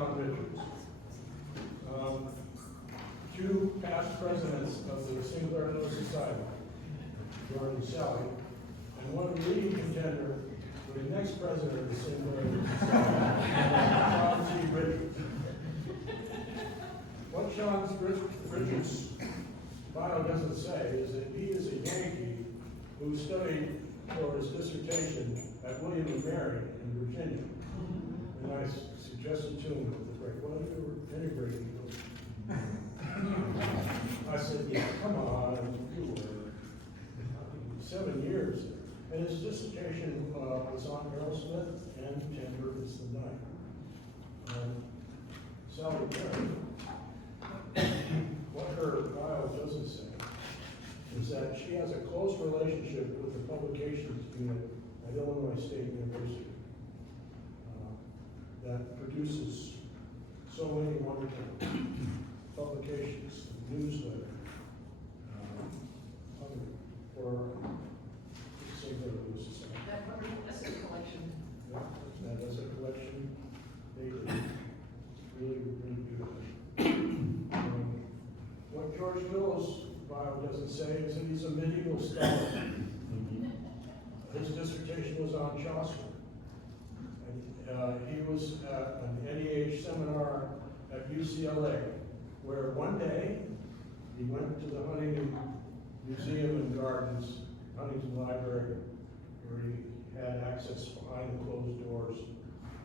Shaun Richards. Two past presidents of the Sinclair Society, George and Sally, and one leading contender for the next president of the Sinclair Society, Shaun T. Richards. What Shaun Richards' bio doesn't say is that he is a Yankee who studied for his dissertation at William and Mary in Virginia. And I suggested to him at the break, well, if you were any break, he goes, I said, yeah, come on, you were 7 years. And his dissertation was on Arrowsmith and Timber is the Night. Sally Parry, what her bio doesn't say is that she has a close relationship with the publications unit at Illinois State University that produces so many wonderful publications, newsletter, for Sinclair Society. That's a collection. Yeah, that is a collection. They really, really good. What George Killough's bio doesn't say is that he's a medieval scholar. His dissertation was on Chaucer. And he was at an NEH seminar at UCLA, where one day he went to the Huntington Museum and Gardens, Huntington Library, where he had access behind the closed doors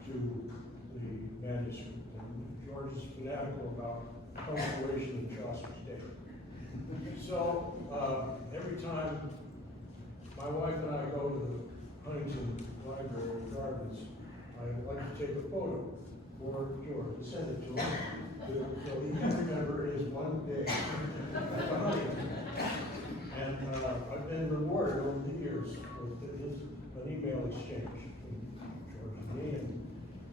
to the manuscript. And George is fanatical about punctuation in Chaucer's day. So every time my wife and I go to the Huntington Library and Gardens, I like to take a photo for George to send it to him, so he can remember his one day at the Huntington. And I've been rewarded over the years with an email exchange between George and me, and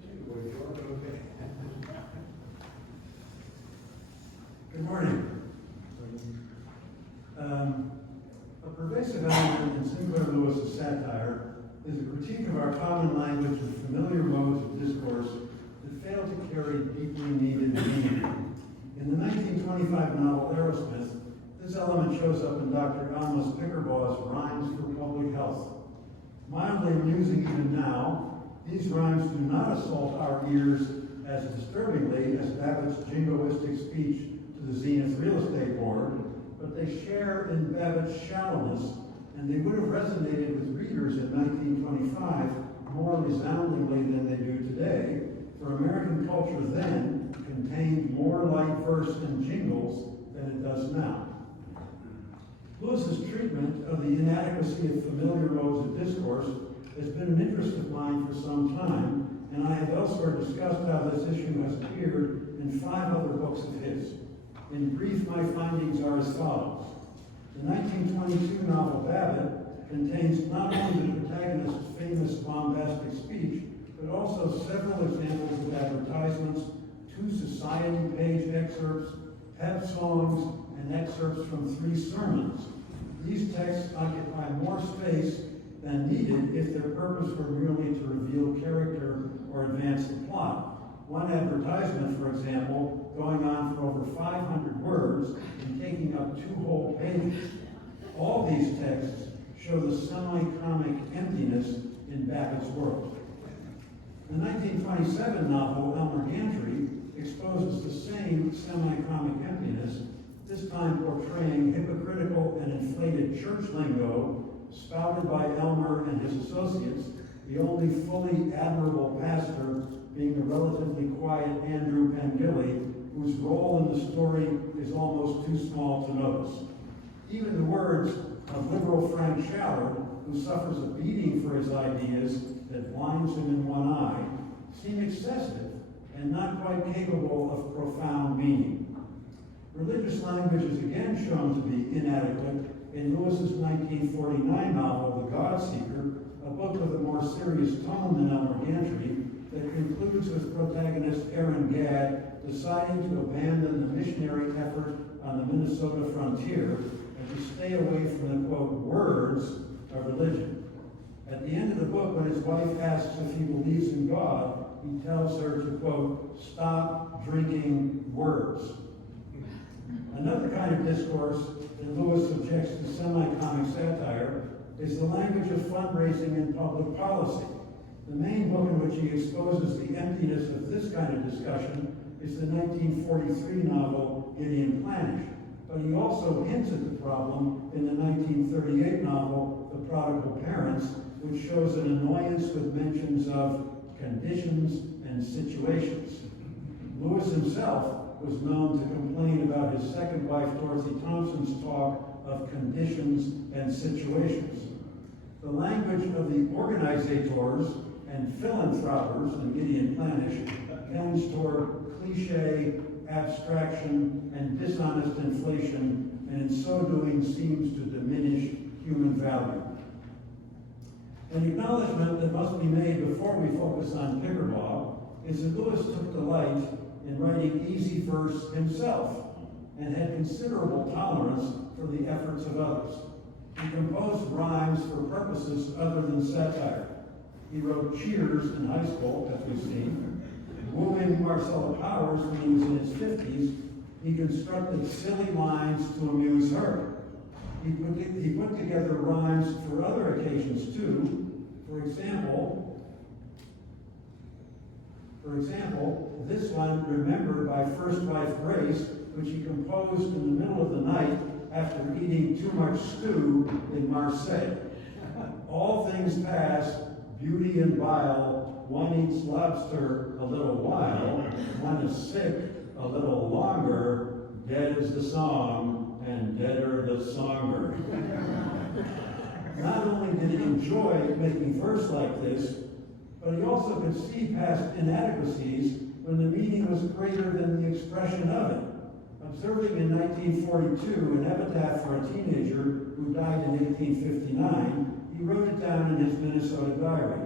anyway, George, okay. Good morning. A pervasive element in Sinclair Lewis's satire is a critique of our common language and familiar modes of discourse that fail to carry deeply needed meaning. In the 1925 novel Arrowsmith, this element shows up in Dr. Pickerbaugh's Rhymes for Public Health. Mildly amusing even now, these rhymes do not assault our ears as disturbingly as Babbitt's jingoistic speech to the Zenith Real Estate Board, but they share in Babbitt's shallowness, and they would have resonated with readers in 1925 more resoundingly than they do today, for American culture then contained more light verse and jingles than it does now. Lewis's treatment of the inadequacy of familiar modes of discourse has been an interest of mine for some time, and I have elsewhere discussed how this issue has appeared in 5 other books of his. In brief, my findings are as follows. The 1922 novel Babbitt contains not only the protagonist's famous bombastic speech, but also several examples of advertisements, 2 society page excerpts, pep songs, and excerpts from 3 sermons. These texts occupy more space than needed if their purpose were merely to reveal character or advance the plot. One advertisement, for example, going on for over 500 words and taking up 2 whole pages. All these texts show the semi-comic emptiness in Babbitt's world. The 1927 novel Elmer Gantry exposes the same semi-comic emptiness, this time portraying hypocritical and inflated church lingo spouted by Elmer and his associates, the only fully admirable pastor being the relatively quiet Andrew Pengilly, whose role in the story is almost too small to notice. Even the words of liberal Frank Shallard, who suffers a beating for his ideas that blinds him in one eye, seem excessive and not quite capable of profound meaning. Religious language is again shown to be inadequate in Lewis's 1949 novel, The God Seeker, a book with a more serious tone than Elmer Gantry, that concludes with protagonist Aaron Gadd deciding to abandon the missionary effort on the Minnesota frontier and to stay away from the, quote, words of religion. At the end of the book, when his wife asks if he believes in God, he tells her to, quote, stop drinking words. Another kind of discourse that Lewis subjects to semi-comic satire is the language of fundraising and public policy. The main book in which he exposes the emptiness of this kind of discussion is the 1943 novel Gideon Planish, but he also hints at the problem in the 1938 novel The Prodigal Parents, which shows an annoyance with mentions of conditions and situations. Lewis himself was known to complain about his second wife Dorothy Thompson's talk of conditions and situations. The language of the organizators and philanthropers in Gideon Planish tends toward cliche, abstraction, and dishonest inflation, and in so doing seems to diminish human value. An acknowledgement that must be made before we focus on Pickerbaugh is that Lewis took delight in writing easy verse himself and had considerable tolerance for the efforts of others. He composed rhymes for purposes other than satire. He wrote cheers in high school, as we've seen. Wooing Marcella Powers when he was in his 50s, he constructed silly lines to amuse her. He put together rhymes for other occasions too. For example, this one, Remembered by First Wife Grace, which he composed in the middle of the night after eating too much stew in Marseille. All things pass, beauty and bile, one eats lobster a little while, one is sick a little longer, dead is the song, and deader the songer. Not only did he enjoy making verse like this, but he also could see past inadequacies when the meaning was greater than the expression of it. Observing in 1942 an epitaph for a teenager who died in 1859, he wrote it down in his Minnesota diary.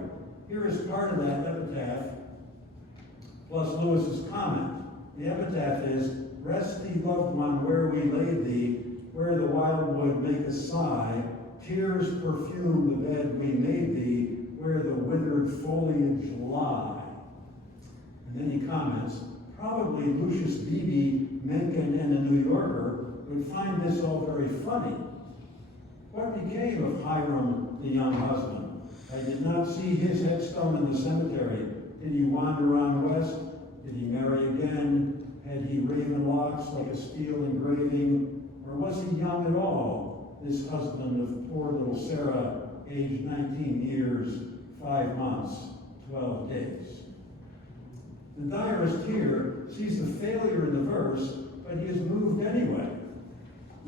Here is part of that epitaph, plus Lewis's comment. The epitaph is, "Rest thee, loved one, where we laid thee, where the wildwood maketh sigh, tears perfume the bed we made thee, where the withered foliage lie." And then he comments, probably Lucius Beebe, Mencken, and the New Yorker would find this all very funny. What became of Hiram, the young husband? I did not see his headstone in the cemetery. Did he wander on west? Did he marry again? Had he raven locks like a steel engraving? Or was he young at all, this husband of poor little Sarah, aged 19 years, 5 months, 12 days? The diarist here sees the failure in the verse, but he is moved anyway.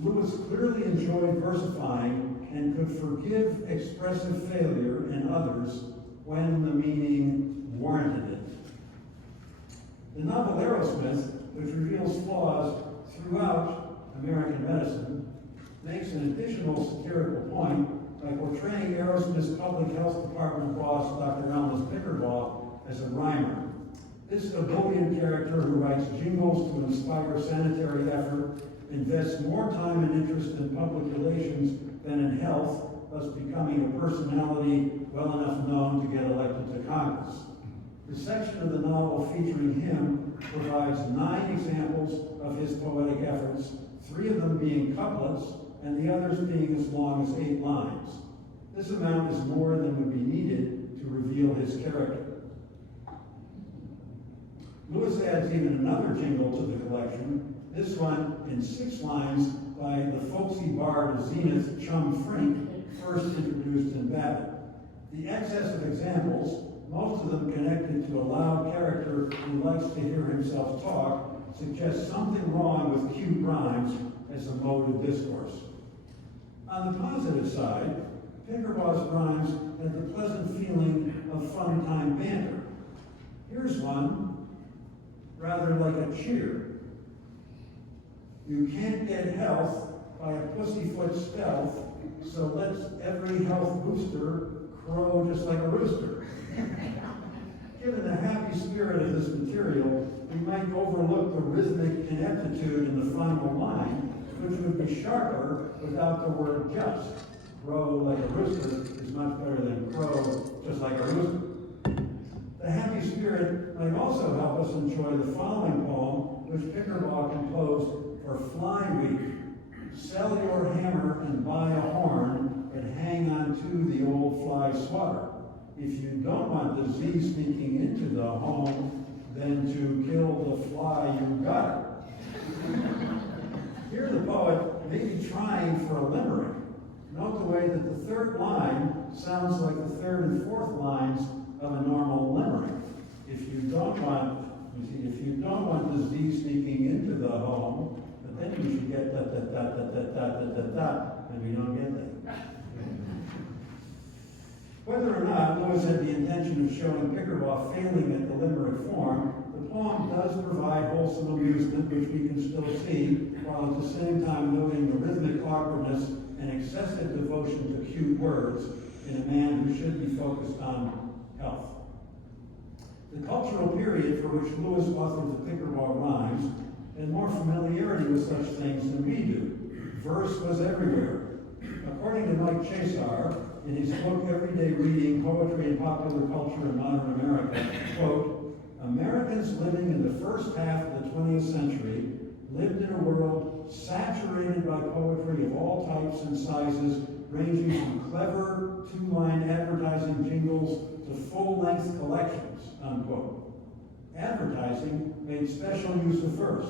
Lewis clearly enjoyed versifying and could forgive expressive failure in others when the meaning warranted it. The novel Arrowsmith, which reveals flaws throughout American medicine, makes an additional satirical point by portraying Arrowsmith's public health department boss, Dr. Ellis Pickerbaugh, as a rhymer. This Abodian character who writes jingles to inspire sanitary effort invests more time and interest in public relations than in health, thus becoming a personality well enough known to get elected to Congress. The section of the novel featuring him provides 9 examples of his poetic efforts, 3 of them being couplets, and the others being as long as 8 lines. This amount is more than would be needed to reveal his character. Lewis adds even another jingle to the collection, this one in 6 lines by the folksy bard of Zenith, Chum Frink, first introduced in Babbitt. The excess of examples, most of them connected to a loud character who likes to hear himself talk, suggests something wrong with cute rhymes as a mode of discourse. On the positive side, Pickerbaugh's rhymes had the pleasant feeling of fun-time banter. Here's one, rather like a cheer. You can't get health by a pussyfoot stealth, so let's every health booster crow just like a rooster. Given the happy spirit of this material, we might overlook the rhythmic ineptitude in the final line, which would be sharper without the word just. Crow like a rooster is much better than crow just like a rooster. The happy spirit might also help us enjoy the following poem, which Pickerbaugh composed for Fly Week. Sell your hammer and buy a horn, and hang on to the old fly swatter. If you don't want disease sneaking into the home, then to kill the fly you got it. Here the poet may be trying for a limerick. Note the way that the third line sounds like the third and fourth lines of a normal limerick. If you don't want disease sneaking into the home, but then you should get and we don't get that. Whether or not Lewis had the intention of showing Pickerbaugh failing at the limerick form, the poem does provide wholesome amusement, which we can still see, while at the same time noting the rhythmic awkwardness and excessive devotion to cute words in a man who should be focused on health. The cultural period for which Lewis authored the Pickerbaugh rhymes had more familiarity with such things than we do. Verse was everywhere. According to Mike Chesar, in his book Everyday Reading, Poetry and Popular Culture in Modern America, quote, Americans living in the first half of the 20th century lived in a world saturated by poetry of all types and sizes, ranging from clever two-line advertising jingles to full-length collections, unquote. Advertising made special use of verse.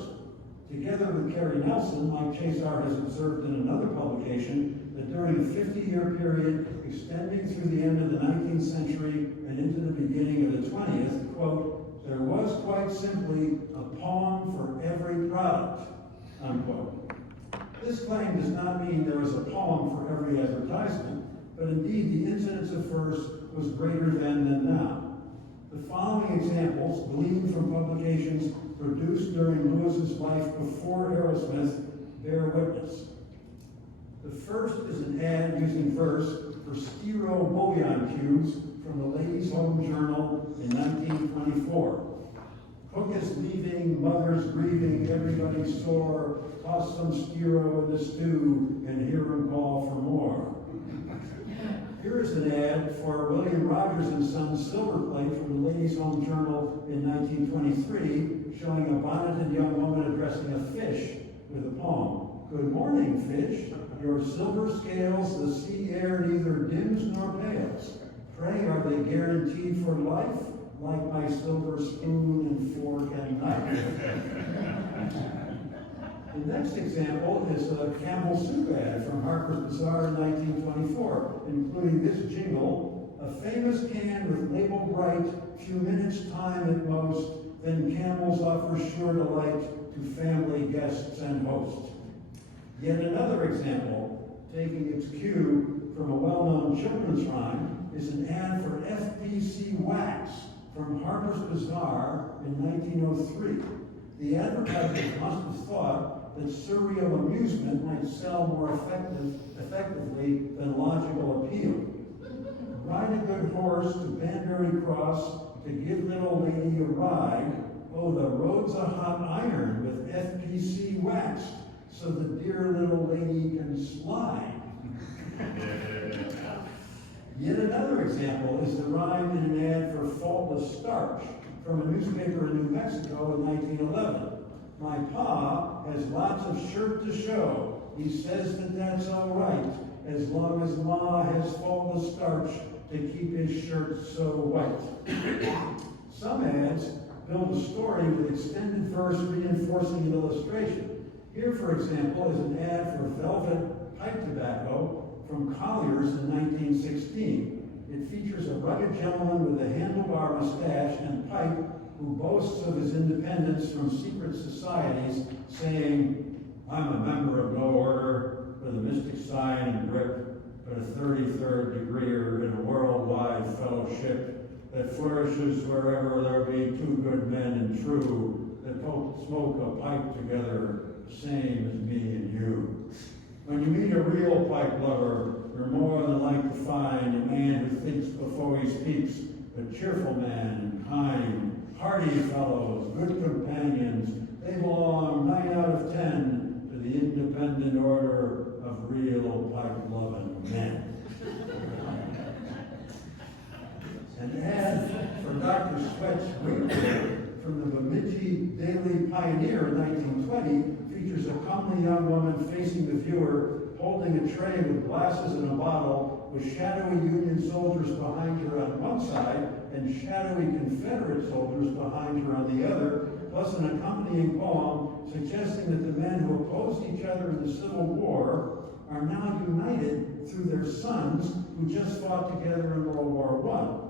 Together with Carrie Nelson, Mike Chesar has observed in another publication that during a 50-year period extending through the end of the 19th century and into the beginning of the 20th, quote, there was quite simply a poem for every product, unquote. This claim does not mean there was a poem for every advertisement, but indeed the incidence of verse was greater then than now. The following examples, gleaned from publications produced during Lewis's life before Arrowsmith, bear witness. The first is an ad using verse for Stiro bouillon cubes from the Ladies' Home Journal in 1924. Cook is leaving, mother's grieving, everybody's sore, toss some Stiro in the stew and hear him call for more. Here is an ad for William Rogers and Sons silver plate from the Ladies' Home Journal in 1923, showing a bonneted young woman addressing a fish with a poem. Good morning, fish. Your silver scales the sea air neither dims nor pales. Pray, are they guaranteed for life, like my silver spoon and fork and knife? The next example is a Campbell soup ad from Harper's Bazaar in 1924, including this jingle, a famous can with label bright, few minutes time at most, then Campbell's offers sure delight to family, guests, and host. Yet another example, taking its cue from a well-known children's rhyme, is an ad for FPC wax from Harper's Bazaar in 1903. The advertisers must have thought that surreal amusement might sell more effectively than logical appeal. Ride a good horse to Banbury Cross to give little lady a ride. Oh, the road's a hot iron with FPC waxed, so the dear little lady can slide. Yet another example is the rhyme in an ad for faultless starch from a newspaper in New Mexico in 1911. My pa has lots of shirt to show. He says that that's all right, as long as ma has faultless starch to keep his shirt so white. Some ads build a story with extended verse reinforcing an illustration. Here, for example, is an ad for Velvet pipe tobacco from Collier's in 1916. It features a rugged gentleman with a handlebar mustache and pipe who boasts of his independence from secret societies, saying, I'm a member of no order with a mystic sign and grip, but a 33rd degreeer in a worldwide fellowship that flourishes wherever there be two good men and true that both smoke a pipe together, same as me and you. When you meet a real pipe lover, you're more than like to find a man who thinks before he speaks, a cheerful man, kind, hardy fellows, good companions. They belong 9 out of 10 to the independent order of real pipe-loving men. An ad for Dr. Sweat's wig from the Bemidji Daily Pioneer in 1920 features a comely young woman facing the viewer, holding a tray with glasses and a bottle, with shadowy Union soldiers behind her on one side and shadowy Confederate soldiers behind her on the other, plus an accompanying poem suggesting that the men who opposed each other in the Civil War are now united through their sons who just fought together in World War I.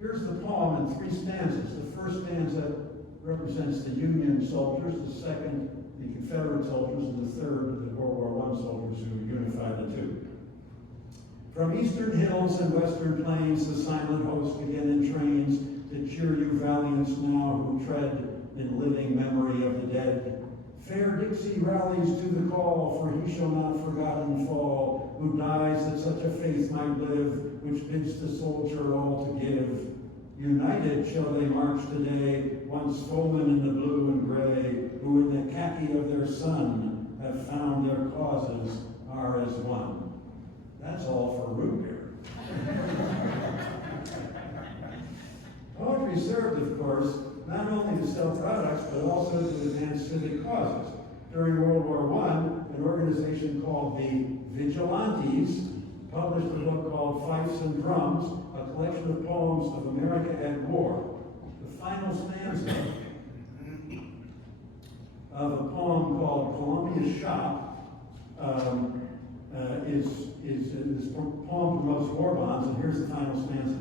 Here's the poem in 3 stanzas. The first stanza represents the Union soldiers, the second the Confederate soldiers, and the third the World War I soldiers who unified the two. From eastern hills and western plains, the silent host begin in trains to cheer you valiants now who tread in living memory of the dead. Fair Dixie rallies to the call, for he shall not forgotten fall, who dies that such a faith might live, which bids the soldier all to give. United shall they march today, once foemen in the blue and gray, who in the khaki of their sun have found their causes are as one. That's all for root beer. Poetry served, of course, not only to sell products, but also to advance civic causes. During World War I, an organization called the Vigilantes published a book called Fifes and Drums, a collection of poems of America at War. The final stanza of a poem called Columbia's Shop this poem promotes war bonds, and here's the final stanza.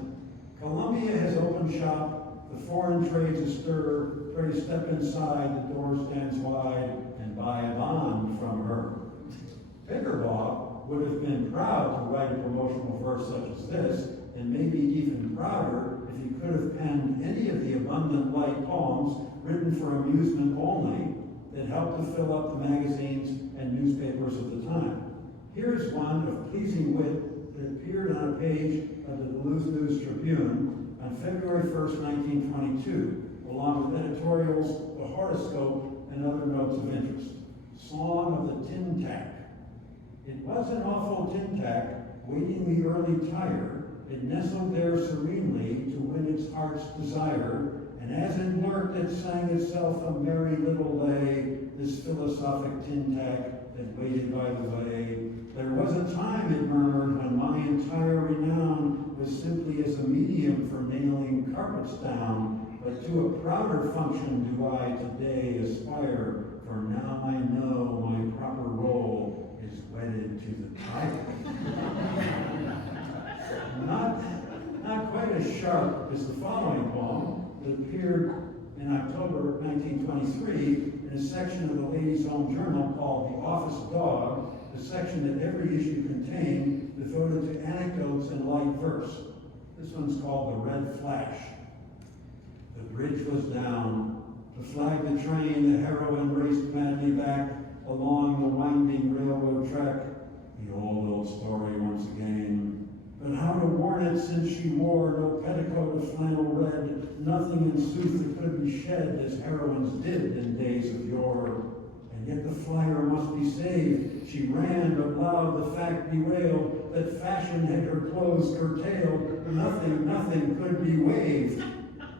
Columbia has opened shop, the foreign trades astir, pray step inside, the door stands wide, and buy a bond from her. Pickerbaugh would have been proud to write a promotional verse such as this, and maybe even prouder if he could have penned any of the abundant light poems written for amusement only that helped to fill up the magazines and newspapers of the time. Here's one of pleasing wit that appeared on a page of the Duluth News Tribune on February 1st, 1922, along with editorials, the horoscope, and other notes of interest. Song of the Tin Tack. It was an awful tin tack, waiting the early tire. It nestled there serenely to win its heart's desire, and as it lurked, it sang itself a merry little lay, this philosophic tin tack that waited by the way. There was a time, it murmured, when my entire renown was simply as a medium for nailing carpets down, but to a prouder function do I today aspire, for now I know my proper role is wedded to the title. Not quite as sharp as the following poem that appeared in October 1923 in a section of the Ladies' Home Journal called The Office Dog, a section that every issue contained devoted to anecdotes and light verse. This one's called The Red Flash. The bridge was down. To flag the train, the heroine raced madly back along the winding railroad track. The old story once again. But how to warn it, since she wore no petticoat of flannel red, nothing in sooth that could be shed as heroines did in days of yore. And yet the flyer must be saved. She ran, but loud the fact bewailed that fashion had her clothes curtailed. Nothing could be waved.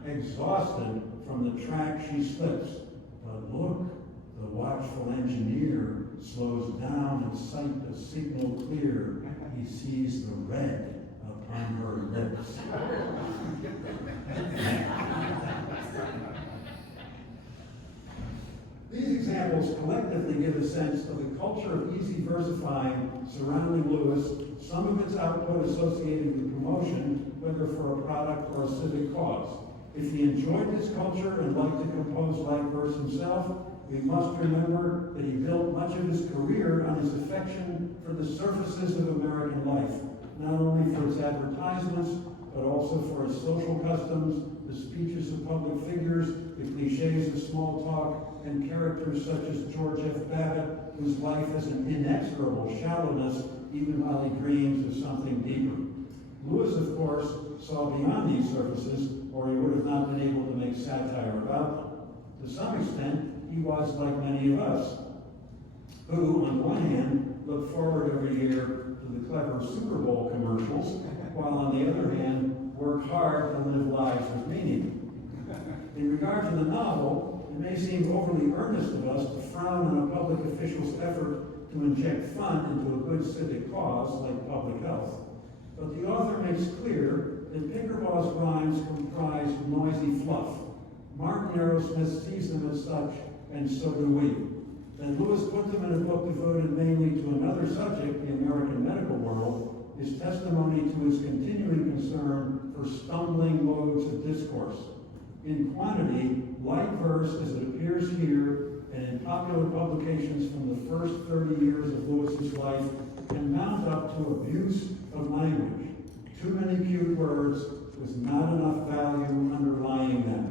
Exhausted from the track she slips. But look, the watchful engineer slows down at sight the signal clear. He sees the red upon her lips. These examples collectively give a sense of the culture of easy versifying surrounding Lewis, some of its output associated with promotion, whether for a product or a civic cause. If he enjoyed this culture and liked to compose light verse himself, we must remember that he built much of his career on his affection for the surfaces of American life, not only for its advertisements, but also for its social customs, the speeches of public figures, the cliches of small talk, and characters such as George F. Babbitt, whose life has an inexorable shallowness even while he dreams of something deeper. Lewis, of course, saw beyond these surfaces, or he would have not been able to make satire about them. To some extent, he was like many of us, who, on one hand, look forward every year to the clever Super Bowl commercials, while on the other hand, work hard to live lives with meaning. In regard to the novel, it may seem overly earnest of us to frown on a public official's effort to inject fun into a good civic cause like public health. But the author makes clear that Pickerbaugh's rhymes comprise noisy fluff. Martin Arrowsmith sees them as such, and so do we. That Lewis put them in a book devoted mainly to another subject, the American medical world, is testimony to his continuing concern for stumbling modes of discourse. In quantity, light verse as it appears here and in popular publications from the first 30 years of Lewis's life can mount up to abuse of language. Too many cute words with not enough value underlying them.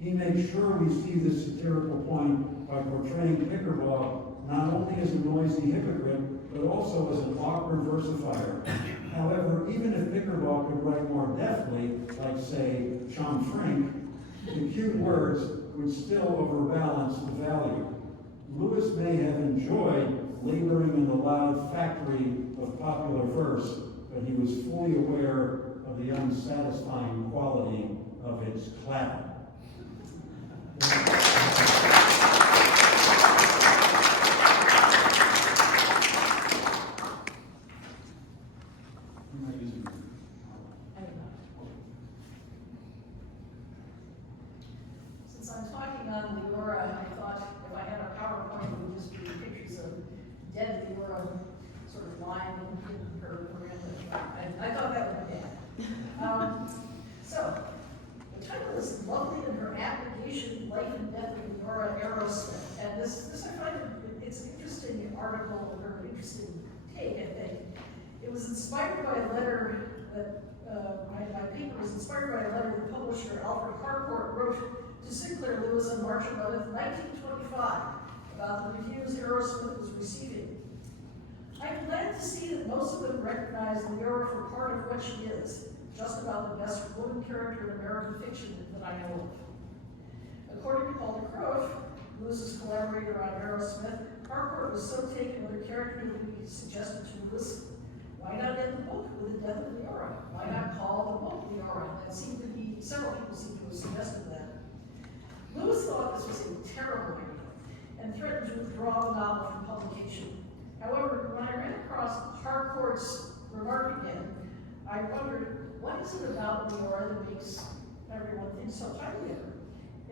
He makes sure we see this satirical point by portraying Pickerbaugh not only as a noisy hypocrite, but also as an awkward versifier. However, even if Pickerbaugh could write more deftly, like, say, Shaun, the cute words would still overbalance the value. Lewis may have enjoyed laboring in the loud factory of popular verse, but he was fully aware of the unsatisfying quality of its clatter. Since I'm talking on Leora, I thought if I had a PowerPoint, it would just be pictures of dead Leora sort of lying in her veranda. I thought that would be bad. So, the title is Lovely in Her Abnegation, Life and Death of Leora Arrowsmith. And this I find it's an interesting article, or an interesting take, I think. It was inspired by a letter that, my paper was inspired by a letter the publisher Alfred Harcourt wrote to Sinclair Lewis on March 11, 1925, about the reviews Arrowsmith was receiving. I'm glad to see that most of them recognize Leora for part of what she is, just about the best woman character in American fiction that I know of. According to Paul DeCroft, Lewis's collaborator on Arrowsmith, Harcourt was so taken with her character that he suggested to Lewis, why not end the book with the death of Leora? Why not call the book Leora? That seemed to be, several people seem to have suggested that. Lewis thought this was a terrible idea and threatened to withdraw the novel from publication. However, when I ran across Harcourt's remark again, I wondered, what is it about Leora that makes everyone think so highly of her?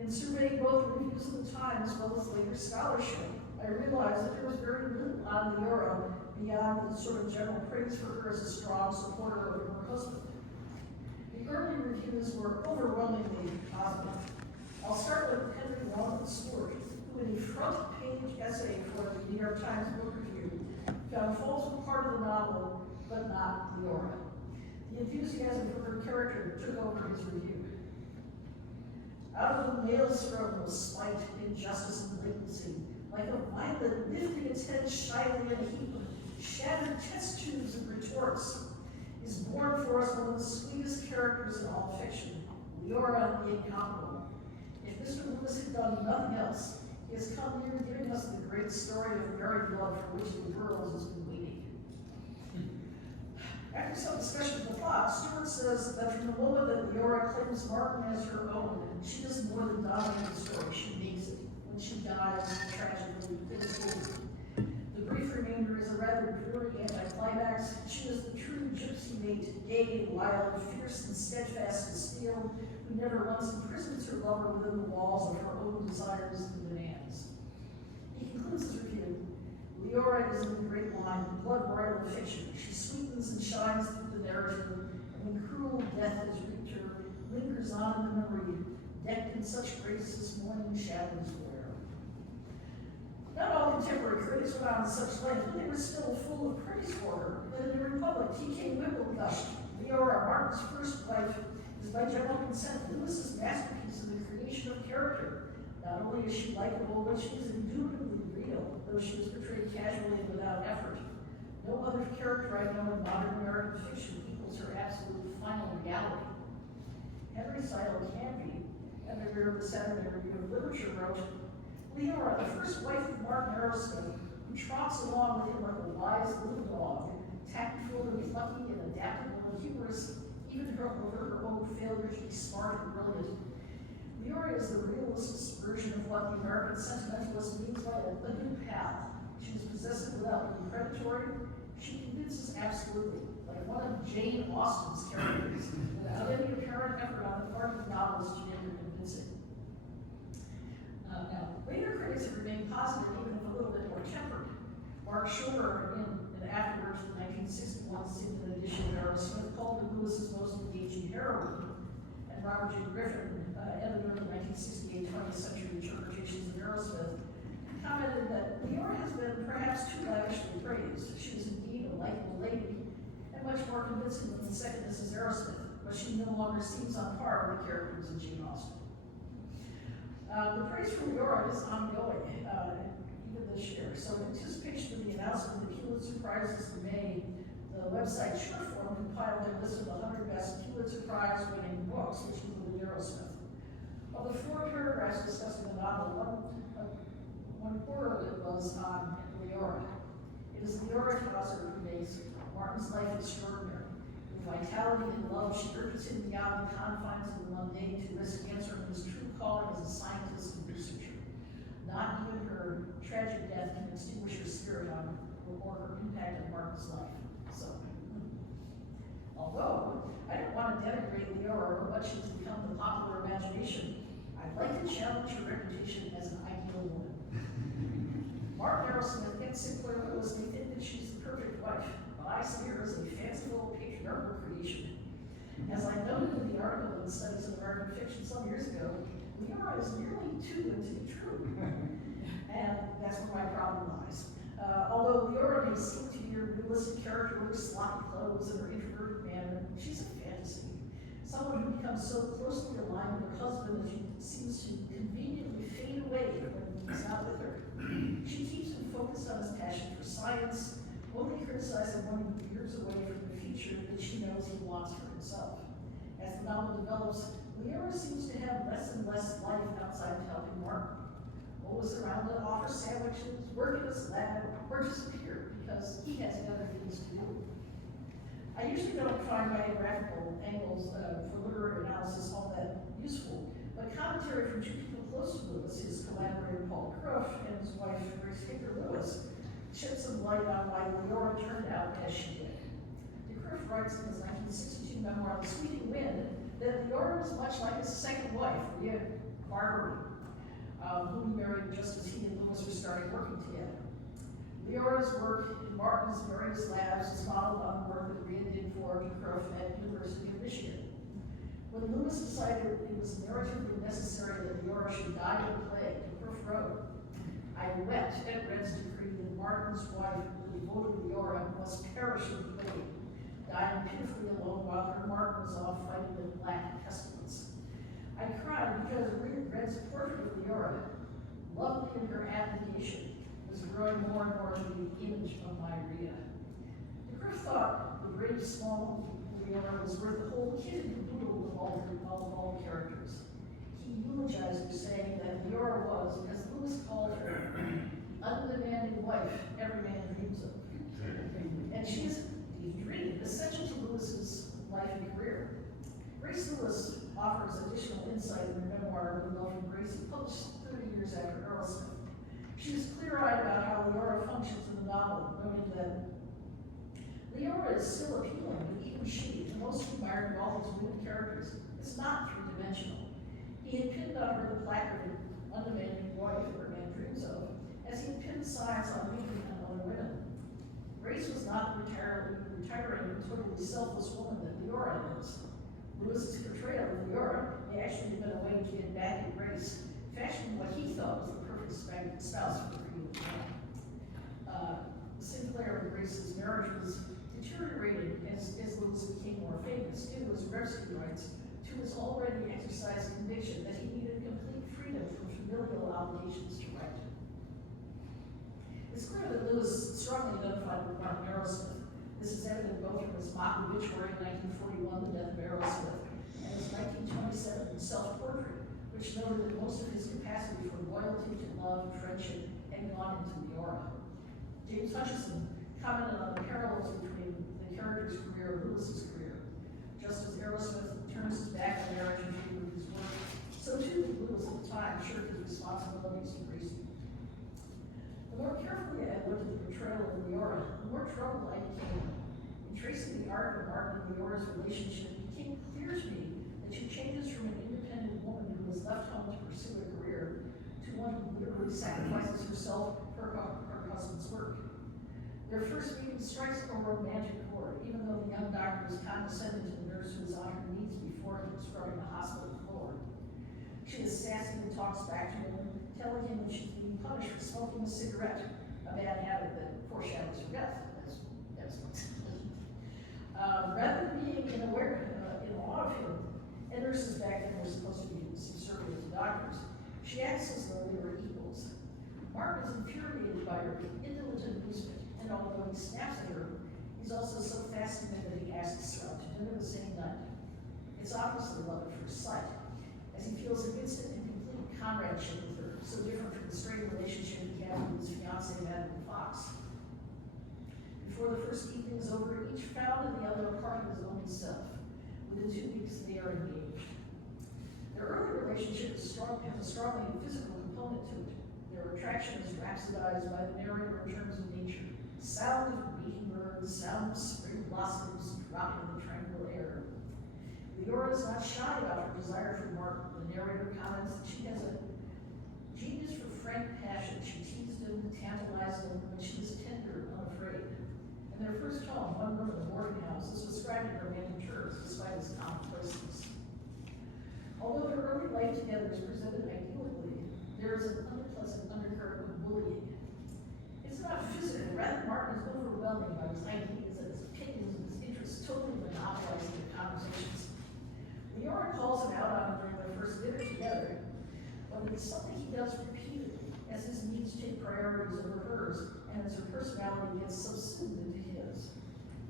In surveying both reviews of the time as well as later scholarship, I realized that there was very little on Leora beyond the sort of general praise for her as a strong supporter of her husband. The early reviews were overwhelmingly positive. I'll start with Henry Walton Stewart, who in a front-page essay for the New York Times Book Review found faults with part of the novel, but not Leora. The enthusiasm for her character took over his review. Out of the maelstrom of spite, injustice, and latency, like a violet lifting its head shyly in a heap of shattered test tubes and retorts, is born for us one of the sweetest characters in all fiction, Leora the Incomparable. If Mr. Lewis had done nothing else, he has come near giving us the great story of married love for which the world has been waiting. After some discussion of the plot, Stewart says that from the moment that Leora claims Martin as her own, she does more than dominate the story, she makes it. When she dies, tragically, it is over. The brief remainder is a rather dreary anticlimax. She is the true gypsy mate, gay and wild, fierce and steadfast as steel, who never once imprisons her lover within the walls of her own desires and demands. He concludes his review. Leora is in the great line, blood royal fiction. She sweetens and shines through the narrative, and when cruel death has reaped her, lingers on in the memory, decked in such grace as morning shadows wear. Not all contemporary critics went on such length, but they were still full of praise for her. But in the Republic, T.K. Whipple gushed, Leora, Martin's first wife, is by general consent Lewis's masterpiece in the creation of character. Not only is she likable, but she is indubitably real, though she is portrayed casually and without effort. No other character I know in modern American fiction equals her absolute final reality. Henry Seidel Canby, editor of the Saturday Review of Literature, wrote, Leora, the first wife of Martin Arrowsmith, who trots along with him like a wise little dog, tactful and plucky and adaptable and humorous, even over her own failure to be smart and brilliant. Leora is the realist's version of what the American sentimentalist means by a good pal. She is possessive without being predatory. She convinces absolutely, like one of Jane Austen's characters, without any apparent effort on the part of the novelist to make her convincing. Now, later critics have remained positive, even if a little bit more tempered. Mark Shore, in afterwards, the 1961 Sinclair edition of Arrowsmith, called her Lewis's most engaging heroine. And Robert J. Griffin, editor of the 1968 20th Century Interpretations of Arrowsmith, commented that Leora has been perhaps too lavishly praised. She is indeed a likable lady, and much more convincing than the second Mrs. Arrowsmith, but she no longer seems on par with the characters of Jane Austen. The praise for Leora is ongoing, even this year. So in anticipation of the announcement of the Pulitzer Prizes in May, the website Sureform compiled their list of the 100 best Pulitzer Prize winning books, which included Arrowsmith. Of the 4 paragraphs discussing the novel, one quarter of it was on Leora. It is Leora Tauser who makes Martin's life extraordinary. With vitality and love, she urges him beyond the confines of the mundane to risk answering his true calling as a scientist and researcher. Not even her tragic death can extinguish her spirit on or her impact on Martin's life. So, although I don't want to denigrate Leora or what she's become the popular imagination, I'd like to challenge her reputation as an ideal woman. Mark Arrowsmith and Sinclair Lewis may think that she's the perfect wife, but I see her as a fanciful patriarchal creation. As I noted in the article in the Studies of American Fiction some years ago, Leora is nearly too good to be true. And that's where my problem lies. Although Leora may seem to be a realistic character with sloppy clothes and her introverted manner, she's a fantasy. Someone who becomes so closely aligned with her husband that she seems to conveniently fade away when he's not with her. She keeps him focused on his passion for science, only criticizing when he veers away from the future that she knows he wants for himself. As the novel develops, Leora seems to have less and less life outside of helping Martin. Always around to offer sandwiches, work in his lab, or disappear because he has other things to do. I usually don't find biographical angles for literary analysis all that useful, but commentary from 2 people close to Lewis, his collaborator Paul Croft and his wife Grace Hicker Lewis, shed some light on why Leora turned out as she did. DeCroft writes in his 1962 memoir, The Sweeping Wind, that Leora was much like his second wife, Leah Parry, whom he married just as he and Lewis were starting working together. Leora's work in Martin's various labs is modeled on the work that Leah did for DeCroft at University of Michigan. When Lewis decided it was narratively necessary that Leora should die in a plague, DeCroft wrote, I wept at Red's decree that Martin's wife, the devoted Leora, must perish in the plague, dying pitifully alone while her Martin was off fighting the black pestilence. I cried because Red's portrait of Leora, lovely in her abnegation, was growing more and more to be the image of my Rhea. DeCroft thought the brave small Leora was worth the whole kit and caboodle of all the characters. He eulogized her, saying that Leora was, as Lewis called her, undemanding wife every man dreams of. And she is a dream essential to Lewis's life and career. Grace Lewis offers additional insight in her memoir, The Love of Gracie, published 30 years after Arrowsmith. She is clear-eyed about how Leora functions in the novel, noting that Leora is still appealing, but even she, the most admired of all these women characters, is not three-dimensional. He had pinned on her the placard, undemanding wife every man dreams of, as he had pinned signs on women and other women. Grace was not the retiring and totally selfless woman that Leora is. Lewis's portrayal of Leora may actually have been a way to get back at Grace, fashioning what he thought was the perfect spouse for the creative man. Sinclair and Grace's marriage was deteriorated as Lewis became more famous, due, as Rebsky writes, to his already exercised conviction that he needed complete freedom from familial obligations to write. It's clear that Lewis strongly identified with Martin Arrowsmith. This is evident both from his mock obituary in 1941, The Death of Arrowsmith, and his 1927 self-portrait, which noted that most of his capacity for loyalty to love and friendship had gone into Leora. James Hutchison commented on the parallels between the character's career and Lewis's career. Just as Arrowsmith turns his back on marriage in favor of his work, so too did Lewis at the time shirked his responsibilities to Gracie. The more carefully I looked at the portrayal of Leora, the more troubled I became. In tracing the arc of Martin and Leora's relationship, it became clear to me that she changes from an independent woman who was left home to pursue a career to one who literally sacrifices herself for her husband's work. Their first meeting strikes a romantic chord, even though the young doctor is condescending to the nurse who is on her knees before him, scrubbing the hospital floor. She is sassy and talks back to him, telling him that she's being punished for smoking a cigarette, a bad habit that foreshadows her death. That's what's rather than being in awe of him, and nurses back then were supposed to be subservient to doctors, she acts as though they were equals. Martin is infuriated by her indolent amusement, and although he snaps at her, he's also so fascinated that he asks her out to dinner the same night. It's obviously love at first sight, as he feels an instant and complete comradeship with her, so different from the strained relationship he had with his fiancée, Madeline Fox. Before the first evening is over, each found in the other a part of his own self. Within 2 weeks, they are engaged. Their early relationship has a strongly physical component to it. Their attraction is rhapsodized by the narrator in terms of nature. Sound of beating birds, sound of spring blossoms dropping in the tranquil air. Leora is not shy about her desire for Martin. The narrator comments that she has a genius for frank passion. She teased him, tantalized him, but she is tender and unafraid. In their first home, one room in the boarding house, is described in romantic terms, despite its commonplaceness. Although their early life together is presented idyllically, there is an unpleasant undercurrent of bullying. It's not physical, rather Martin is overwhelming by his ideas and his opinions and his interests, totally monopolizing their conversations. Leora calls him out on it during their first dinner together, but it's something he does repeatedly, as his needs take priorities over hers, and as her personality gets subsumed into his.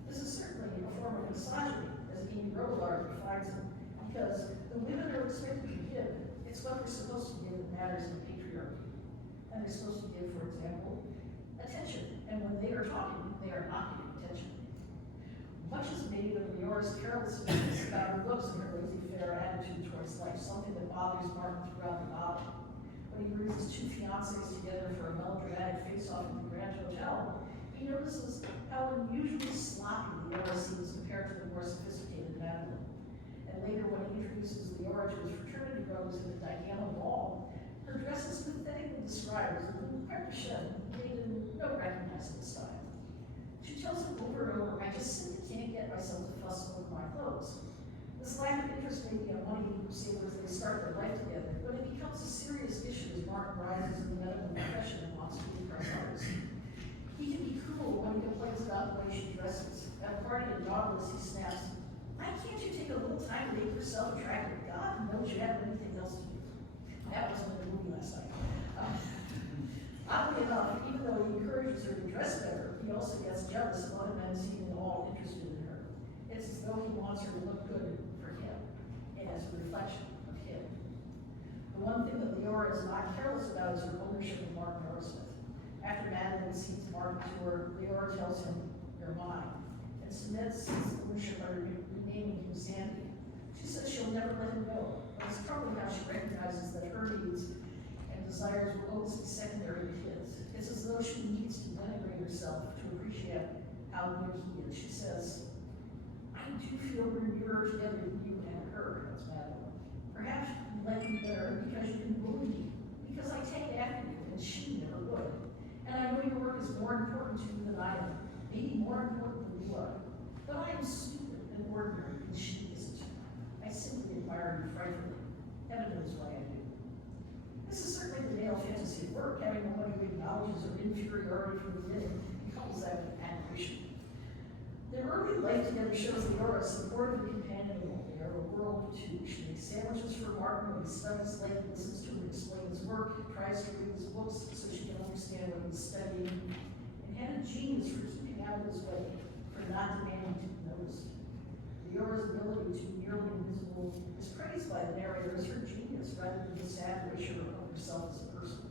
This is certainly a form of misogyny, as Amy Robillard defines it, because the women are expected to give. It's what they're supposed to give that matters in patriarchy. And they're supposed to give, for example, attention. And when they are talking, they are not giving attention. Much is made of Leora's carelessness about her looks and her laissez-faire attitude towards life, something that bothers Martin throughout the novel. When he brings his two fiancées together for a melodramatic face-off in the Grand Hotel, he notices how unusually sloppy Leora seems compared to the more sophisticated Madeline. And later, when he introduces Leora to his fraternity brothers at the Diana Ball, her dress is pathetically described as a little crêpe made in no recognizable style. She tells him over and over, I just simply can't get myself to fuss over my clothes. This lack of interest may be a money saver as they start their life together, but it becomes a serious issue as Martin rises in the medical profession and wants to impress others. He can be cruel when he complains about the way she dresses. At a party in Nautilus, he snaps, why can't you take a little time to make yourself attractive? God knows you have anything else to do. That wasn't in the movie last night. Oddly enough, even though he encourages her to dress better, he also gets jealous of other men seeming at all interested in her. It's as though he wants her to look good for him, and as a reflection of him. The one thing that Leora is not careless about is her ownership of Martin Arrowsmith. After Madeline cedes Martin to her, Leora tells him, you're mine, and cements his ownership by renaming him Sandy. She says she'll never let him go, but it's probably how she recognizes that her needs and desires will always be secondary to his. It's as though she needs to denigrate herself to appreciate how good he is. She says, I do feel we're nearer together than you and her, that's Madeline. Perhaps you like me better because you can bully me, because I take after you, and she never would. And I know your work is more important to you than I am, maybe more important than you are. But I am stupid and ordinary, and she isn't. I simply admire you frightfully. Heaven knows why I do. This is certainly the male fantasy of work, having a woman who acknowledges her inferiority from the beginning and couples that with admiration. Their early life together shows Leora a supportive companion alone. They are a world of two. She makes sandwiches for Martin when he studies late, listens to him explain his work, tries to read his books so she can understand what he's studying, and had a genius for keeping out of his way, for not demanding to be noticed. Leora's ability to be nearly invisible is praised by the narrator as her genius rather than the sad erasure of herself as a person.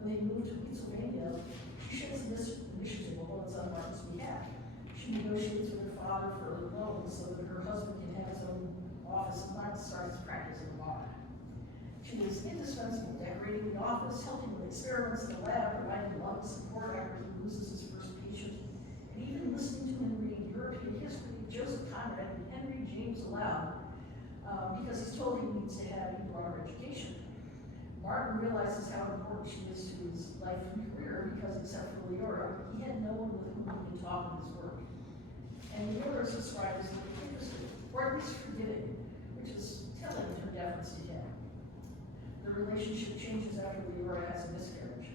When they move to Pennsylvania, she shows this initiative, although it's on Martin's behalf. She negotiates with her father for a loan so that her husband can have his own office and not start his practice in the bar. She is indispensable, decorating the office, helping with experiments in the lab, providing love and support after he loses his first patient, and even listening to him read European history, Joseph Conrad, and Henry James aloud, because he's told he needs to have a broader education. Martin realizes how important she is to his life and career because, except for Leora, he had no one with whom he could talk with his work. And Leora is described as interested, or at least forgiving, which is telling in her deference to him. The relationship changes after Leora has a miscarriage.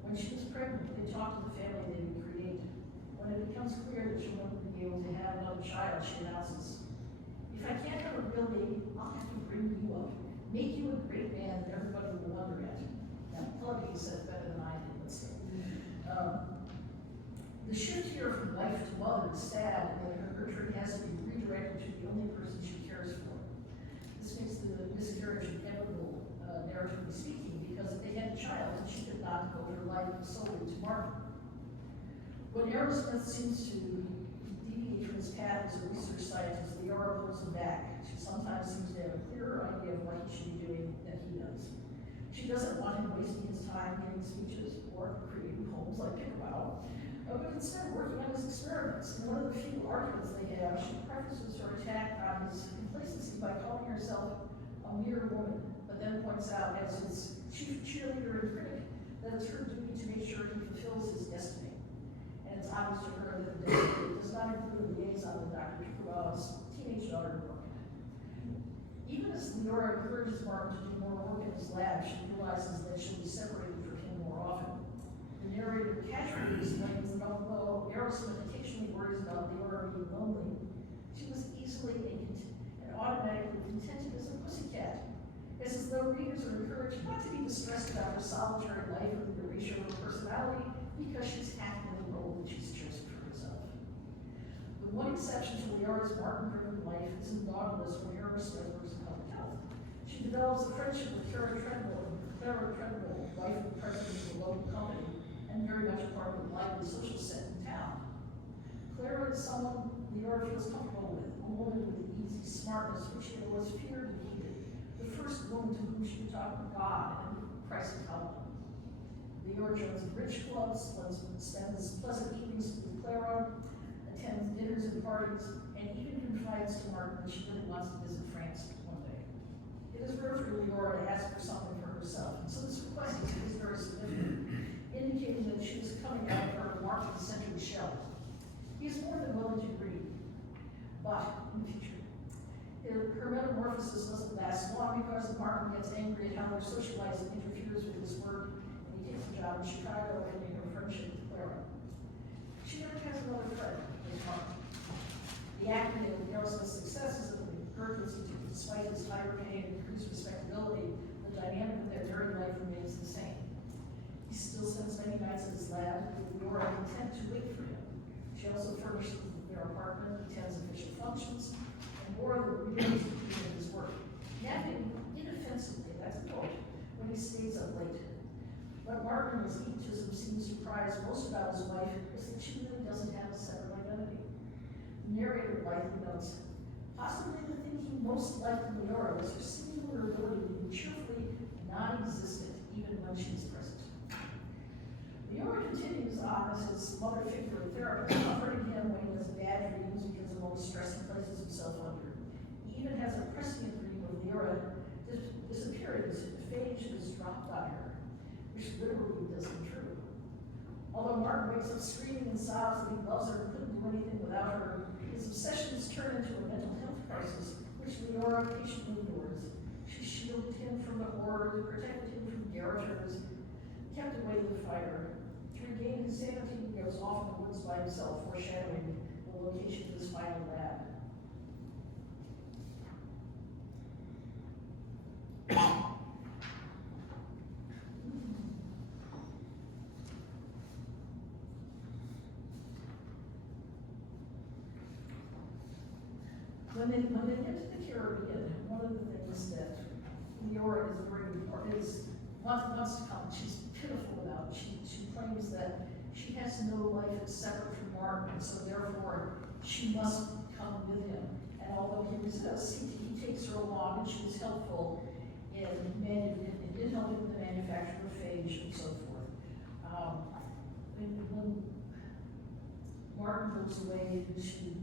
When she was pregnant, they talked to the family they would create. When it becomes clear that she'll never be able to have another child, she announces, "If I can't have a real baby, I'll have to bring you up, make you a great man that everybody will wonder at." Now, Killough said better than I did, let's say. The shift here from wife to mother is sad, and her tree has to be redirected to the only person she cares for. This makes the miscarriage inevitable, narratively speaking, because if they had a child, she could not devote her life solely to Martin. When Arrowsmith seems to deviate from his path as a research scientist, Leora pulls him back. She sometimes seems to have a clearer idea of what he should be doing than he does. She doesn't want him wasting his time giving speeches or creating poems like Pickerbaugh, but instead working on his experiments. In one of the few arguments they have, she prefaces her attack on his complacency by calling herself a mere woman, but then points out as his chief cheerleader and critic that it's her duty to make sure he fulfills his destiny. And it's obvious to her that the destiny does not include a liaison with Dr. Pickerbaugh's teenage daughter, Morgan. Even as Leora encourages Martin to do more work in his lab, she realizes that she'll be separated from him more often. The narrator casually explains that although Arrowsmith occasionally worries about Leora being lonely, she was easily and automatically contented as a pussycat. It's as though readers are encouraged not to be distressed about her solitary life or the ratio of her personality because she's happy in the role that she's chosen for herself. The one exception to Leora's Martin-driven life is in Dogmas when Arrowsmith works in public health. She develops a friendship with Clara Treadwell, wife of the president of the local company, and very much a part of the lively social set in town. Clara is someone Leora feels comfortable with, a woman with easy smartness, which she had always feared and hated. The first woman to whom she would talk about God and Christ and Calvin. Leora joins bridge clubs, spends pleasant evenings with Clara, attends dinners and parties, and even confides to Martin that she really wants to visit France one day. It is rare for Leora to ask for something for herself, and so this request is very significant, indicating that she is coming out of her Martin-centered shell. He is more than willing to agree, but in the future. Her metamorphosis doesn't last long because Martin gets angry at how their socializing interferes with his work, and he takes a job in Chicago, ending her friendship with Clara. She never has another friend, as Martin. The acme of Arrowsmith's success is that the urgency to, despite his higher pay and increased respectability, the dynamic of their married life remains the same. He still spends many nights in his lab with Leora content to wait for him. She also furnishes their apartment, attends official functions, and more than reveals the beauty of his work. Napping inoffensively, that's the quote, when he stays up late. What Martin, his egotism, seems surprised most about his wife is that she really doesn't have a separate identity. The narrator lightly notes, possibly the thing he most liked in Leora was her singular ability to be cheerfully non-existent even when she's present. Leora continues on as his mother figure and therapist, comforting him when he has bad dreams because of all the stress he places himself under. He even has a prescient dream of Leora disappearing as if the phage has dropped on her, which literally does come true. Although Martin wakes up screaming and sobs that he loves her and couldn't do anything without her, his obsessions turn into a mental health crisis, which Leora patiently ignores. She shielded him from the horrors, protected him from garroters, kept away the fire. To regain his sanity, he goes off in the woods by himself, foreshadowing the location of his final lab. When they get to the Caribbean, one of the things that Leora is very important is wants to come. She's pitiful about. She claims that she has no life separate from Martin, and so therefore she must come with him. And although he resists, he takes her along, and she is helpful in helping with the manufacture of phage and so forth. When Martin moves away, she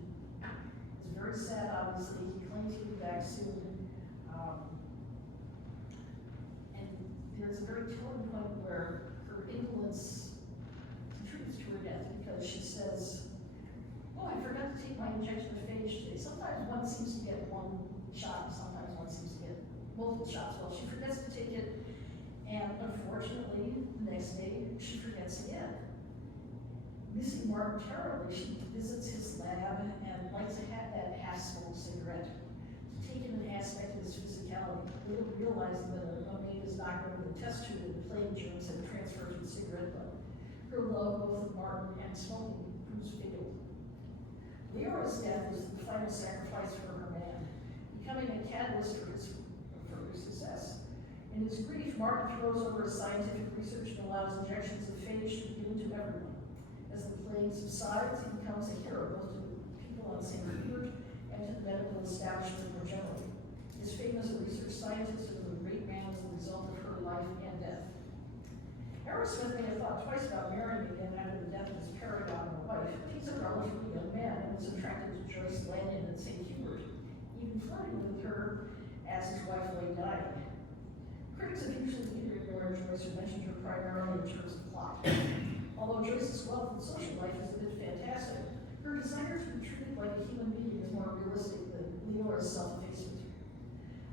is very sad, obviously. He claims he'll be back soon. And there's a very telling point where her indolence contributes to her death, because she says, "Oh, I forgot to take my injection of phage today." Sometimes one seems to get one shot, sometimes one seems to get multiple shots. Well, she forgets to take it, and unfortunately, the next day, she forgets again. Missing Martin terribly, she visits his lab and lights that half-smoked cigarette to take in an aspect of his physicality, little realizing that a maid is not going to the test tube and the plague germs had transferred to the cigarette butt. Her love both of Martin and smoking proves fatal. Leora's death was the final sacrifice for her man, becoming a catalyst for his further success. In his grief, Martin throws over his scientific research and allows injections of phage to be given to everyone. As the plague subsides, he becomes a hero both to the people on St. Peter and to the medical establishment more generally. His fame as a research scientist and a great man was the result of her life and death. Arrowsmith may have thought twice about marrying again after the death of his Pickerbaugh wife, but he's a relatively young man and was attracted to Joyce Lanyon and St. Hubert, even flirting with her as his wife lay dying. Critics have usually either ignored Joyce or mentioned her primarily in terms of plot. Although Joyce's wealth and social life is a bit fantastic, her desire to be treated like a human being is more realistic than Leora's self-effacement.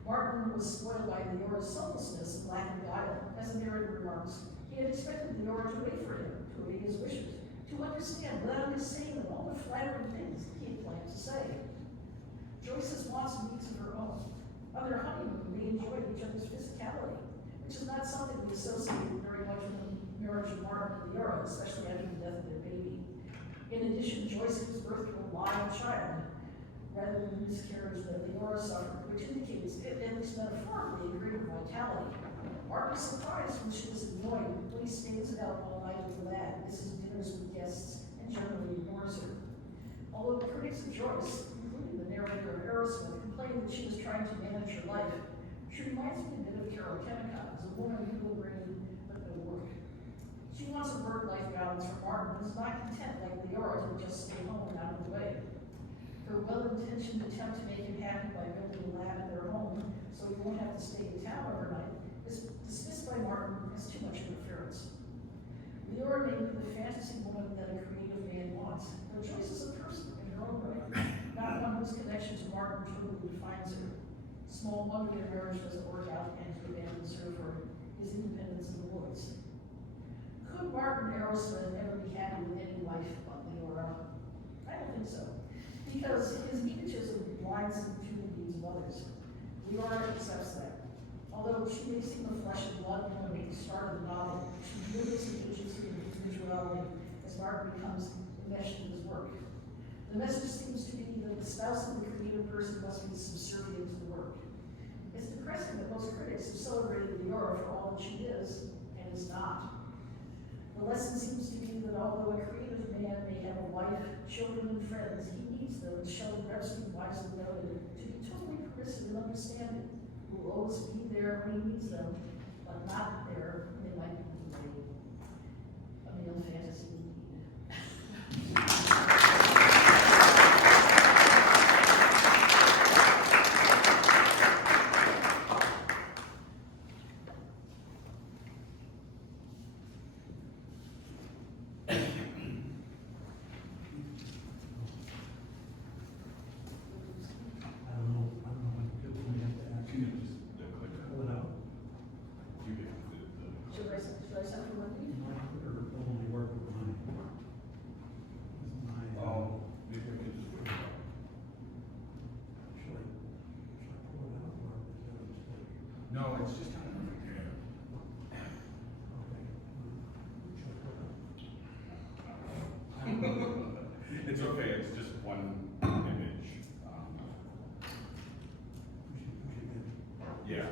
Martin was spoiled by Leora's selflessness and lack of guile. As the narrator remarks, he had expected Leora to wait for him, to obey his wishes, to understand without his saying all the flattering things that he had planned to say. Joyce has wants and needs of her own. On their honeymoon, they enjoyed each other's physicality, which is not something we associate very much with the marriage of Martin and Leora, especially after the death of their baby. In addition, Joyce gives birth to a live child, rather than the miscarriage that Leora suffered, which indicates, at least metaphorically, a greater vitality. Martin is surprised when she is annoyed when he stays it out all night with the lad, misses dinners with guests, and generally ignores her. Although the critics of Joyce, including the narrator of Arrowsmith, complained that she was trying to manage her life, she reminds me a bit of Carol Kennicott, as a woman who will bring but no work. She wants a work-life balance for Martin, and is not content like Leora to just stay home and out of the way. Her well-intentioned attempt to make him happy by building a lab in their home so he won't have to stay in town overnight is dismissed by Martin as too much interference. Leora may be the fantasy woman that a creative man wants, but Joyce is a person in her own right, not one whose connection to Martin totally defines her. Small wonder their marriage doesn't work out and he abandons her for his independence in the woods. Could Martin Arrowsmith ever be happy with any wife but Leora? I don't think so, because his egotism blinds him to the needs of others. Leora accepts that. Although she may seem a flesh and blood woman at the start of the novel, she limits the agency of individuality as Martin becomes enmeshed in his work. The message seems to be that the spouse of the creative person must be subservient to the work. It's depressing that most critics have celebrated Leora for all that she is and is not. The lesson seems to be that although a creative man may have a wife, children, and friends, he needs them, as Shaun wisely noted, to be totally permissive and understanding, who will always be there when he needs them, but not there when they might be away. A male fantasy indeed. No, it's just kind of it's okay, it's just one image. Yeah.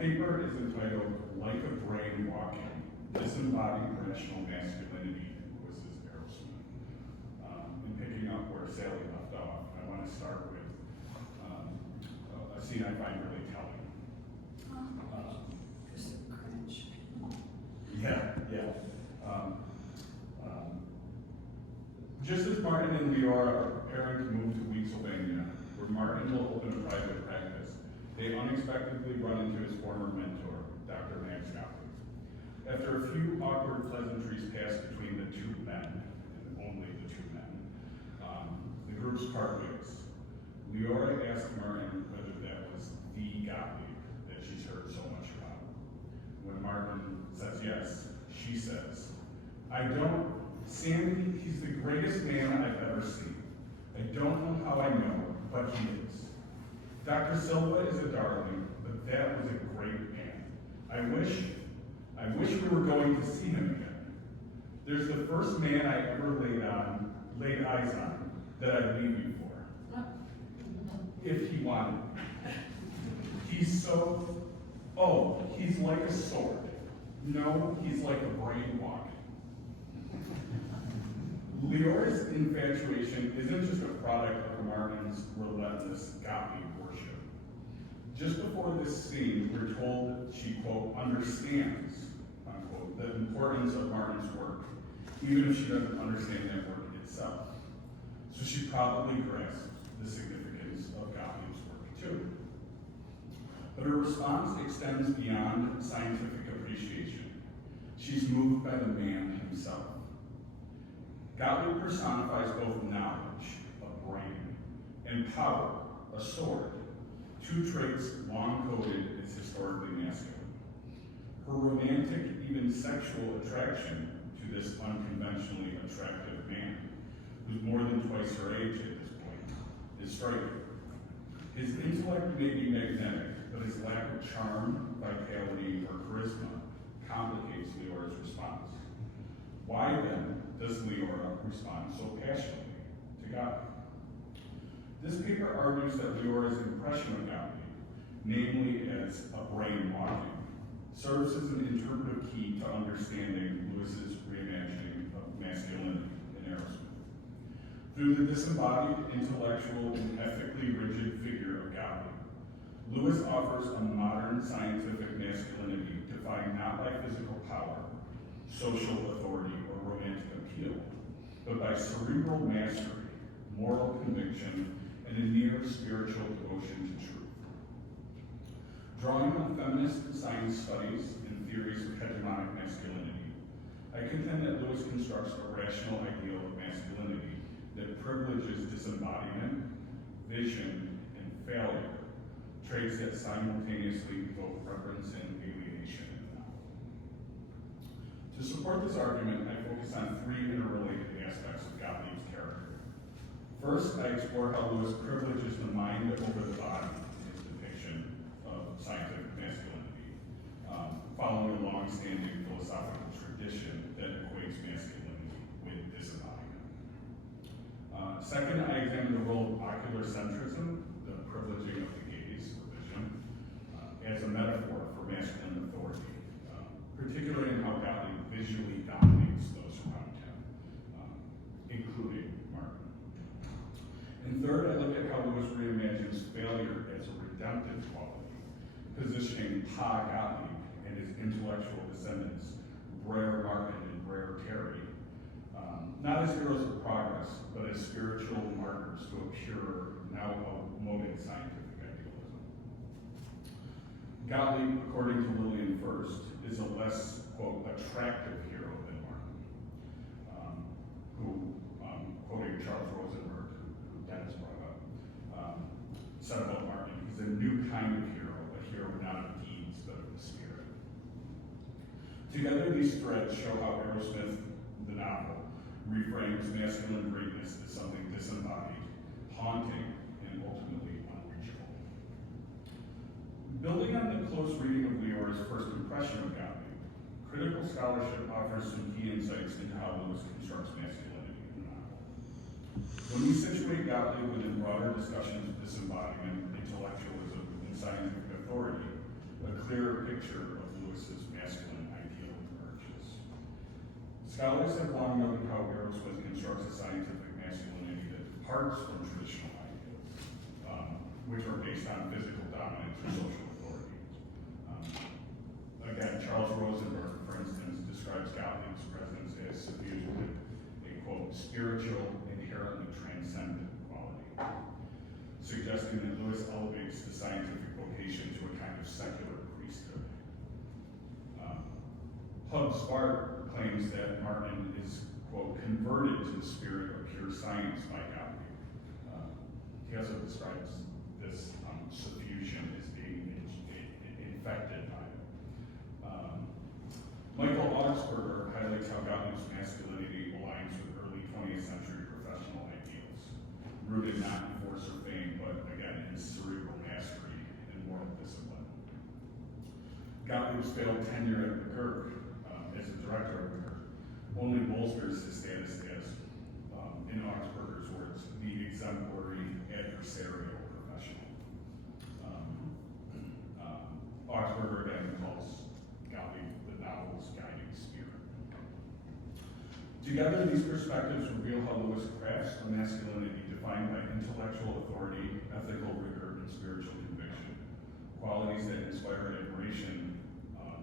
paper is entitled Like a Brain Walking, Disembodied Rational Masculinity in Lewis's Arrowsmith. In picking up where Sally left off, I want to start with a scene I find really telling. Just cringe. Yeah. Just as Martin and Leora are preparing to move to Wheatsylvania, where Martin will open a private practice, they unexpectedly run into his former mentor, Dr. Max Gottlieb. After a few awkward pleasantries pass between the two men, and only the two men, the groups part ways. Leora asks Martin whether that was the Gottlieb that she's heard so much about. When Martin says yes, she says, I don't, Sandy, he's the greatest man I've ever seen. I don't know how I know, but he is. Dr. Silva is a darling, but that was a great man. I wish we were going to see him again. There's the first man I ever laid eyes on that I'd leave you for. If he wanted. He's so, he's like a sword. No, he's like a brain walking. Leora's infatuation isn't just a product of Martin's relentless Gottlieb worship. Just before this scene, we're told she, quote, understands, unquote, the importance of Martin's work, even if she doesn't understand that work itself. So she probably grasps the significance of Gottlieb's work too. But her response extends beyond scientific appreciation. She's moved by the man himself. Gottlieb personifies both knowledge, a brain, and power, a sword, two traits long coded as historically masculine. Her romantic, even sexual attraction to this unconventionally attractive man, who's more than twice her age at this point, is striking. His intellect may be magnetic, but his lack of charm, vitality, or charisma complicates Leora's response. Why then does Leora respond so passionately to Gottlieb? This paper argues that Leora's impression of Gottlieb, namely as a brain walking, serves as an interpretive key to understanding Lewis's reimagining of masculinity in Arrowsmith. Through the disembodied, intellectual, and ethically rigid figure of Gottlieb, Lewis offers a modern scientific masculinity defined not by physical power, social authority, or romantic appeal, but by cerebral mastery, moral conviction, and a near spiritual devotion to truth. Drawing on feminist science studies and theories of hegemonic masculinity, I contend that Lewis constructs a rational ideal of masculinity that privileges disembodiment, vision, and failure, traits that simultaneously evoke reverence and alienation in the novel. To support this argument, I focus on three interrelated aspects of Gottlieb's character. First, I explore how Lewis privileges the mind over the body in his depiction of scientific masculinity, following a long-standing philosophical tradition that equates masculinity with disembodiment. Second, I examine the role of ocular centrism, the privileging of the gaze or vision, as a metaphor for masculine authority, particularly in how Gottlieb visually dominates those around him, including Martin. And third, I look at how Lewis reimagines failure as a redemptive quality, positioning Pa Gottlieb and his intellectual descendants, Brer Martin and Brer Parry, not as heroes of progress, but as spiritual martyrs to a pure, now outmoded scientific idealism. Gottlieb, according to Lillian First, is a less, quote, attractive hero than Martin, who, quoting Charles Rosenberg, who Dennis brought up, said about Martin, he's a new kind of hero, a hero not of deeds, but of the spirit. Together, these threads show how Arrowsmith, the novel, reframes masculine greatness as something disembodied, haunting, and ultimately unreachable. Building on the close reading of Leora's first impression of Gottlieb, critical scholarship offers some key insights into how Lewis constructs masculinity in the novel. When we situate Gottlieb within broader discussions of disembodiment, intellectualism, and scientific authority, a clearer picture of Lewis's masculine ideal emerges. Scholars have long noted how Arrowsmith constructs a scientific masculinity that departs from traditional ideals, which are based on physical dominance or social authority. Again, Charles Rosenberg, for instance, describes Gottlieb's presence as suffused with a, quote, spiritual, inherently transcendent quality, suggesting that Lewis elevates the scientific vocation to a kind of secular priesthood. Hub Spark claims that Martin is, quote, converted to the spirit of pure science by Gottlieb. He also describes this suffusion as being infected by it. Michael Augsburger highlights how Gottlieb's masculinity aligns with early 20th century professional ideals, rooted not in force or fame, but again in cerebral mastery and moral discipline. Gottlieb's failed tenure at McGurk as a director of McGurk only bolsters his status as, in Augsburger's words, the exemplary adversarial professional. Augsburger again calls Gottlieb the novel's guiding spirit. Together, these perspectives reveal how Lewis crafts a masculinity defined by intellectual authority, ethical rigor, and spiritual conviction, qualities that inspire admiration,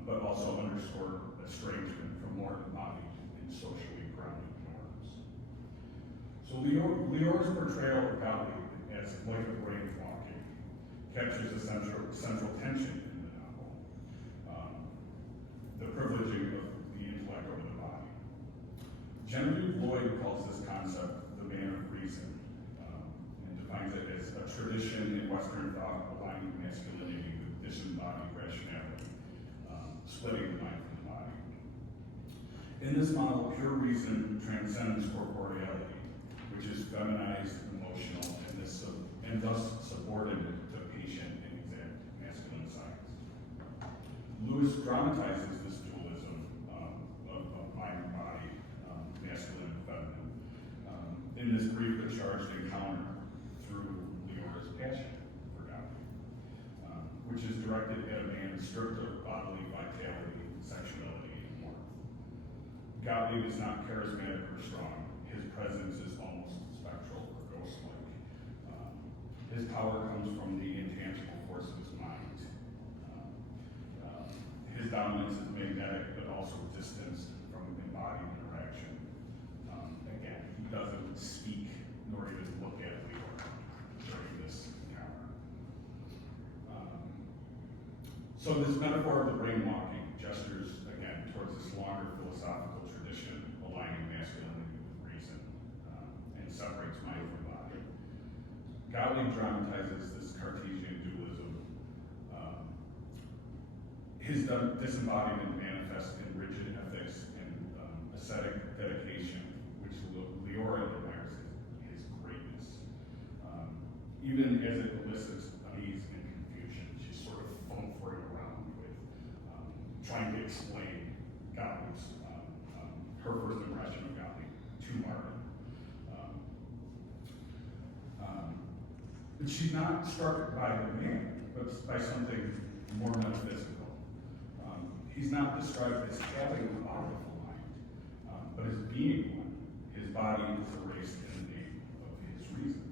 but also underscore estrangement from more embodied and socially grounded norms. So Leora's portrayal of Gottlieb as like a brave walking captures a central tension in the novel, the privileging of the intellect over the body. Genevieve Lloyd calls this concept the man of reason, and defines it as a tradition in Western thought aligning masculinity with disembodied rationality, splitting the mind from the body. In this model, pure reason transcends corporeality, which is feminized, emotional, and thus subordinate to patient and exact masculine science. Lewis dramatizes this dualism of mind and body, masculine and feminine, in this brief but charged encounter through Leora's passion for Gottlieb, which is directed at a man stripped of bodily vitality, sexuality, and warmth. Gottlieb is not charismatic or strong. His presence is almost spectral or ghost-like. His power comes from the intangible force of his mind. His dominance is magnetic, but also distanced from embodied interaction. Again, he doesn't speak nor even look at Leora during this encounter. So this metaphor of the brain walking gestures, again, towards this longer philosophical tradition aligning masculinity with reason, and separates mind from body. Gottlieb dramatizes this Cartesian dualism. His disembodiment manifests in rigid ethics and ascetic dedication, which Leora admires his greatness. Even as it elicits unease and confusion, she's sort of fumbling around with trying to explain Gottlieb's, her first impression of Gottlieb to Martin. But she's not struck by the man, but by something more metaphysical. He's not described as having a powerful mind, but as being one. His body is erased in the name of his reason.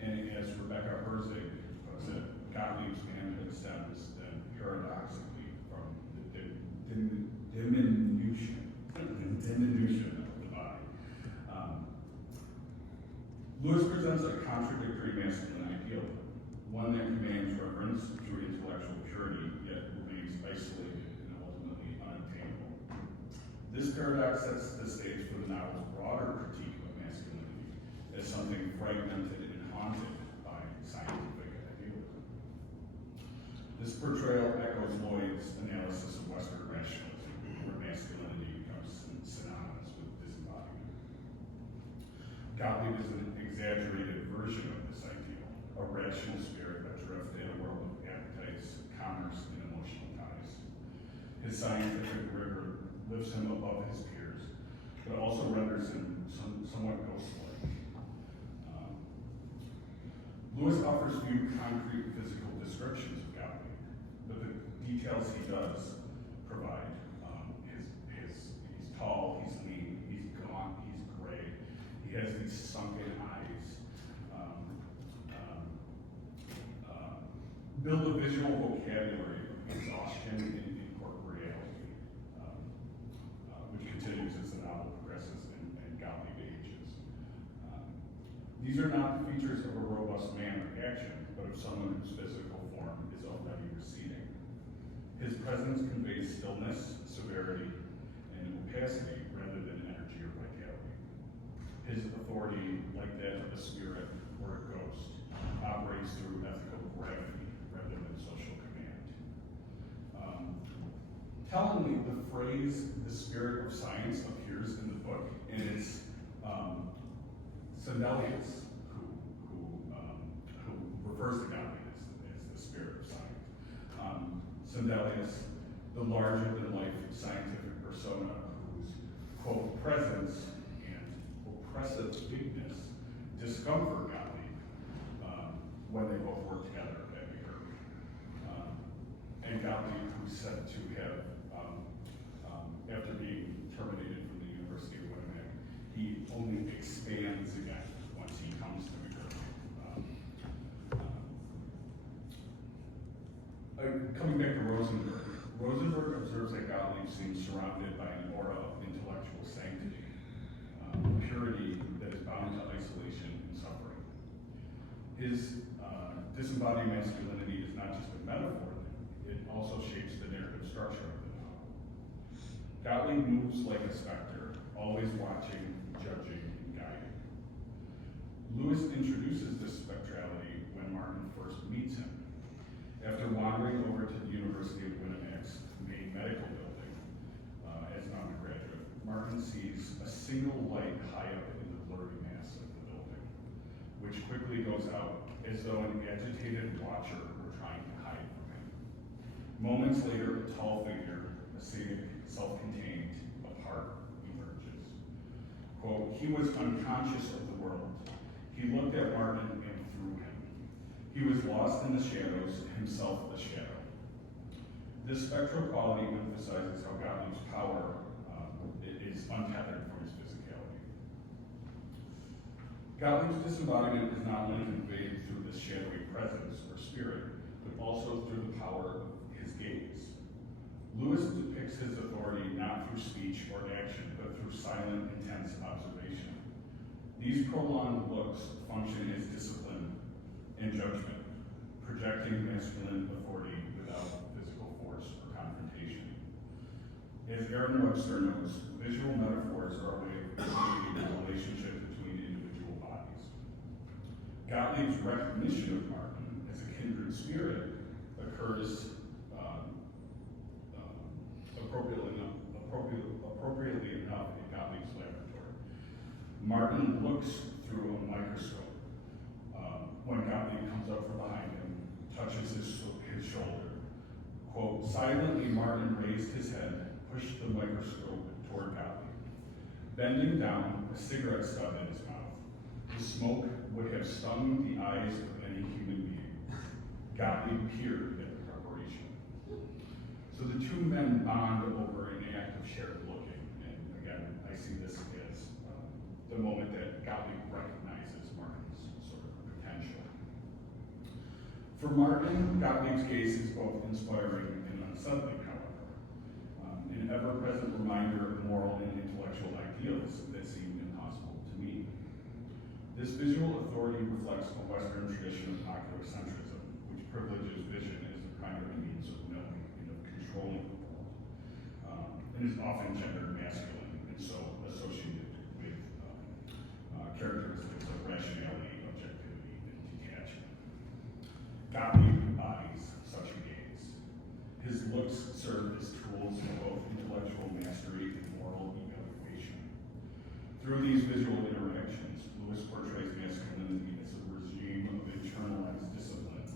And as Rebecca Herzig puts it, Gottlieb's manhood stems then paradoxically from the diminution of the body. Lewis presents a contradictory masculine ideal, one that commands reverence through intellectual purity, yet remains isolated and ultimately unobtainable. This paradox sets the stage for the novel's broader critique of masculinity as something fragmented and haunted by scientific idealism. This portrayal echoes Lloyd's analysis of Western rationalism, where masculinity becomes synonymous with disembodiment. Gottlieb is an exaggerated version of this ideal, a rational spirit adrift in a world of appetites, commerce, and emotional ties. His scientific rigor lifts him above his peers, but also renders him somewhat ghost-like. Lewis offers few concrete physical descriptions of Gottlieb, but the details he does provide, he's tall, he's lean, he's gaunt, he's gray, he has these sunken eyes, build a visual vocabulary of exhaustion and incorporeality, which continues as the novel progresses and Gottlieb ages. These are not the features of a robust man of action, but of someone whose physical form is already receding. His presence conveys stillness, severity, and opacity rather than energy or vitality. His authority, like that of a spirit or a ghost, operates through ethical gravity rather than social command. Tellingly, the phrase "the spirit of science" appears in the book, and it's Sandelius who refers to Gottlieb as the spirit of science. Sandelius, the larger-than-life scientific persona whose, quote, presence and oppressive bigness discomfort Gottlieb when they both work together at Pickerbaugh. And Gottlieb, who's said to have, after being terminated from the University of Winnipeg, he only expands again once he comes to Pickerbaugh. Coming back to Rosenberg, Rosenberg observes that Gottlieb seems surrounded by an aura of intellectual sanctity, purity that is bound to isolation and suffering. His disembodied masculinity is not just a metaphor, it also shapes the narrative structure of the novel. Gottlieb moves like a specter, always watching, judging, and guiding. Lewis introduces this spectrality when Martin first meets him. After wandering over to the University of Winnipeg's main medical building as an undergraduate, Martin sees a single light high up in the blurry mass of the building, which quickly goes out as though an agitated watcher were trying to hide from him. Moments later, a tall figure, ascetic, self-contained, apart, emerges. Quote, "He was unconscious of the world. He looked at Martin and through him. He was lost in the shadows, himself a shadow." This spectral quality emphasizes how Gottlieb's power is untethered from his physicality. Gottlieb's disembodiment is not only conveyed through this shadowy presence or spirit, but also through the power of his gaze. Lewis depicts his authority not through speech or action, but through silent, intense observation. These prolonged looks function as discipline and judgment, projecting masculine authority without physical force or confrontation. As Aaron Webster notes, visual metaphors are a way of communicating the relationship between individual bodies. Gottlieb's recognition of Martin as a kindred spirit occurs appropriately enough in Gottlieb's laboratory. Martin looks through a microscope when Gottlieb comes up from behind him, touches his shoulder. Quote, "Silently Martin raised his head, pushed the microscope toward Gottlieb. Bending down, a cigarette stub in his mouth. The smoke would have stung the eyes of any human being. Gottlieb peered at the preparation." So the two men bond over an act of shared looking. And again, I see this as the moment that Gottlieb recognizes Martin's sort of potential. For Martin, Gottlieb's gaze is both inspiring and unsettling, however. An ever-present reminder of moral and intellectual ideals that seem impossible to meet. This visual authority reflects a Western tradition of oculocentrism, which privileges vision as the primary means of knowing and of controlling the world, and is often gendered masculine and so associated with characteristics of rationality, objectivity, and detachment. Gottlieb embodies such a gaze. His looks serve as tools of both intellectual mastery and moral evaluation. Through these visual interactions, Lewis portrays masculinity as a regime of internalized discipline,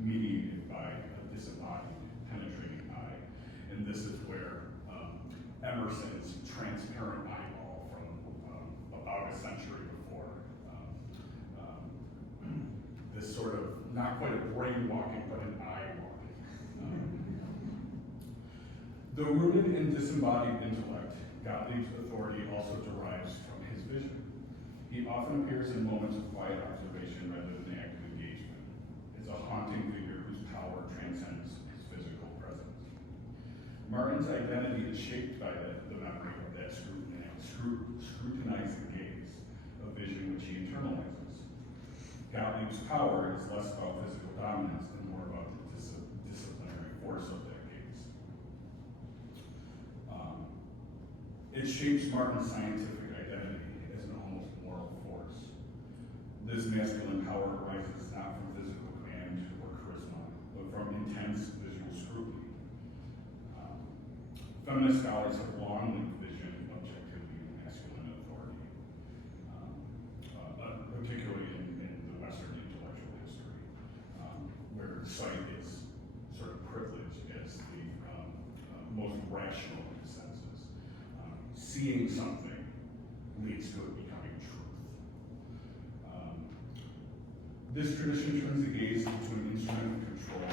mediated by a disembodied, penetrating eye. And this is where Emerson's transparent eyeball from about a century before this sort of, not quite a brain walking, but an eye walking. Though rooted in disembodied intellect, Gottlieb's authority also derives from his vision. He often appears in moments of quiet observation rather than active engagement. Is a haunting figure whose power transcends his physical presence. Martin's identity is shaped by the memory of that scrutinizing gaze, a vision which he internalizes. Gottlieb's power is less about physical dominance and more about the disciplinary force of that gaze. It shapes Martin's scientific identity as an almost moral force. This masculine power arises not from physical command or charisma, but from intense visual scrutiny. Feminist scholars have long linked vision, objectivity, and masculine authority, particularly in the Western intellectual history, where sight is sort of privileged as the most rational of the senses. Seeing something leads to it becoming truth. This tradition turns the gaze into an instrument of control,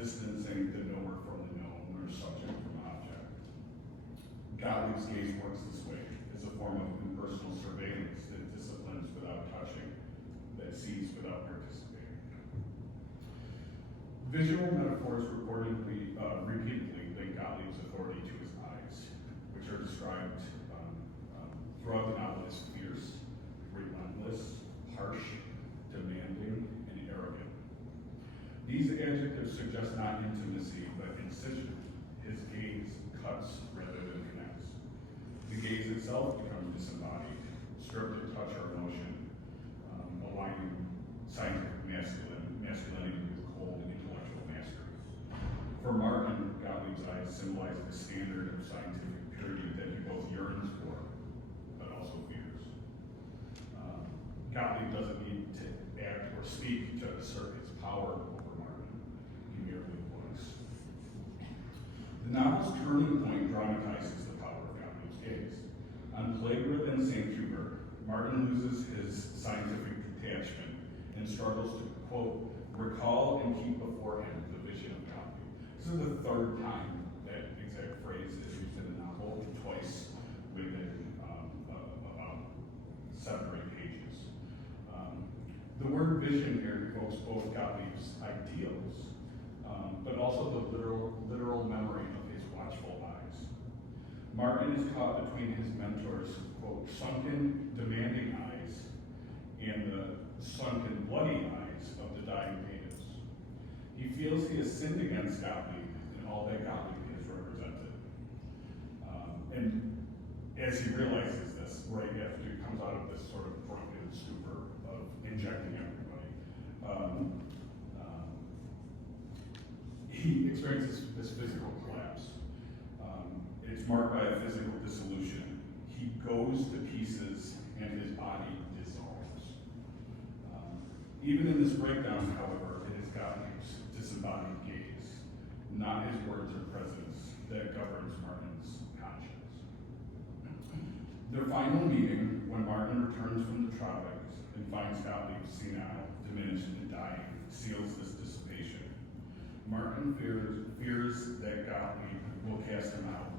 distancing the knower from the known, or subject from object. Gottlieb's gaze works this way, as a form of impersonal surveillance that disciplines without touching, that sees without participating. Visual metaphors repeatedly link Gottlieb's authority to his eyes, which are described throughout the novel as fierce, relentless, harsh, demanding, and arrogant. These adjectives suggest not intimacy, but incision. His gaze cuts rather than connects. The gaze itself becomes disembodied, stripped of touch or emotion, aligning scientific masculinity with cold intellectual mastery. For Martin, Gottlieb's eyes symbolize the standard of scientific purity that he both yearns for, but also fears. Gottlieb doesn't need to act or speak to assert his power over Martin. He merely looks. The novel's turning point dramatizes the power of Gottlieb's gaze. On plague-ridden St. Hubert, Martin loses his scientific detachment and struggles to, quote, recall and keep before him the vision of Gottlieb. This is the third time that exact phrase is used in the novel, twice within about 7 or 8 pages. The word vision here evokes both Gottlieb's ideals, but also the literal memory of his watchful eyes. Martin is caught between his mentor's, quote, sunken, demanding eyes and the sunken, bloody eyes of the dying natives. He feels he has sinned against Gottlieb and all that Gottlieb has represented. And as he realizes this, right after he comes out of this sort of drunken stupor of injecting everybody, he experiences this physical collapse. It's marked by a physical dissolution. He goes to pieces and his body dissolves. Even in this breakdown, however, it is Gottlieb's disembodied gaze, not his words or presence, that governs Martin's conscience. Their final meeting, when Martin returns from the tropics and finds Gottlieb senile, diminished, and dying, seals this dissipation. Martin fears that Gottlieb will cast him out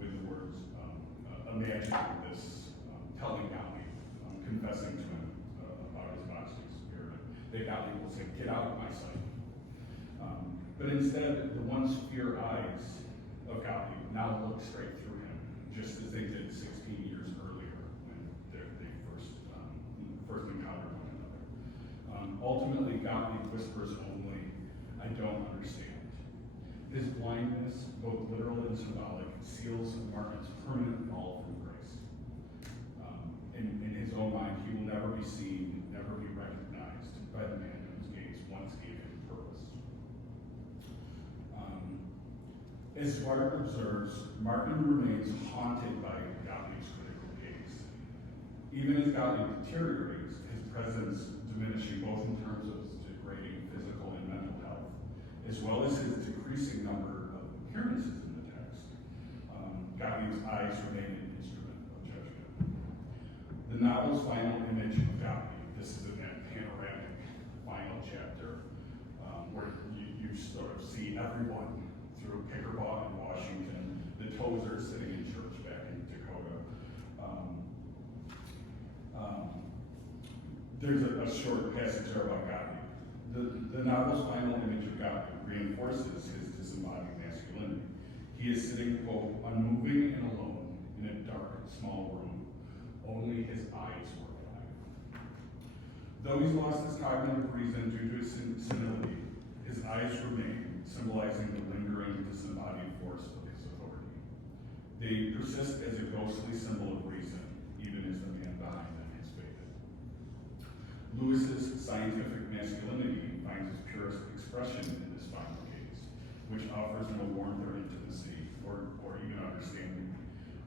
with the words, imagining this, telling Gottlieb, confessing to him about his bodily spirit, that Gottlieb will say, get out of my sight. But instead, the once fear eyes of Gottlieb now look straight through him, just as they did 16 years earlier when they first encountered one another. Ultimately, Gottlieb whispers only, I don't understand. His blindness, both literal and symbolic, seals Martin's permanent fall from grace. In his own mind, he will never be seen, never be recognized by the man whose gaze once gave him purpose. As Bart observes, Martin remains haunted by Gottlieb's critical gaze. Even as Gottlieb deteriorates, his presence diminishing both in terms of his degrading physical and mental health, as well as his decreasing number of appearances in the text. Gottlieb's eyes remain an instrument of judgment. The novel's final image of Gottlieb, this is in that panoramic final chapter, where you sort of see everyone through Pickerbaugh in Washington, the Tozer sitting in church back in Dakota. There's a short passage there about Gottlieb. The novel's final image of Gottlieb reinforces his disembodied masculinity. He is sitting, quote, unmoving and alone in a dark, small room. Only his eyes were alive. Though he's lost his cognitive reason due to his senility, his eyes remain, symbolizing the lingering, disembodied force of his authority. They persist as a ghostly symbol of reason, even as the man behind them has faded. Lewis's scientific masculinity finds its purest expression in this final case, which offers no warmth or intimacy, or even understanding,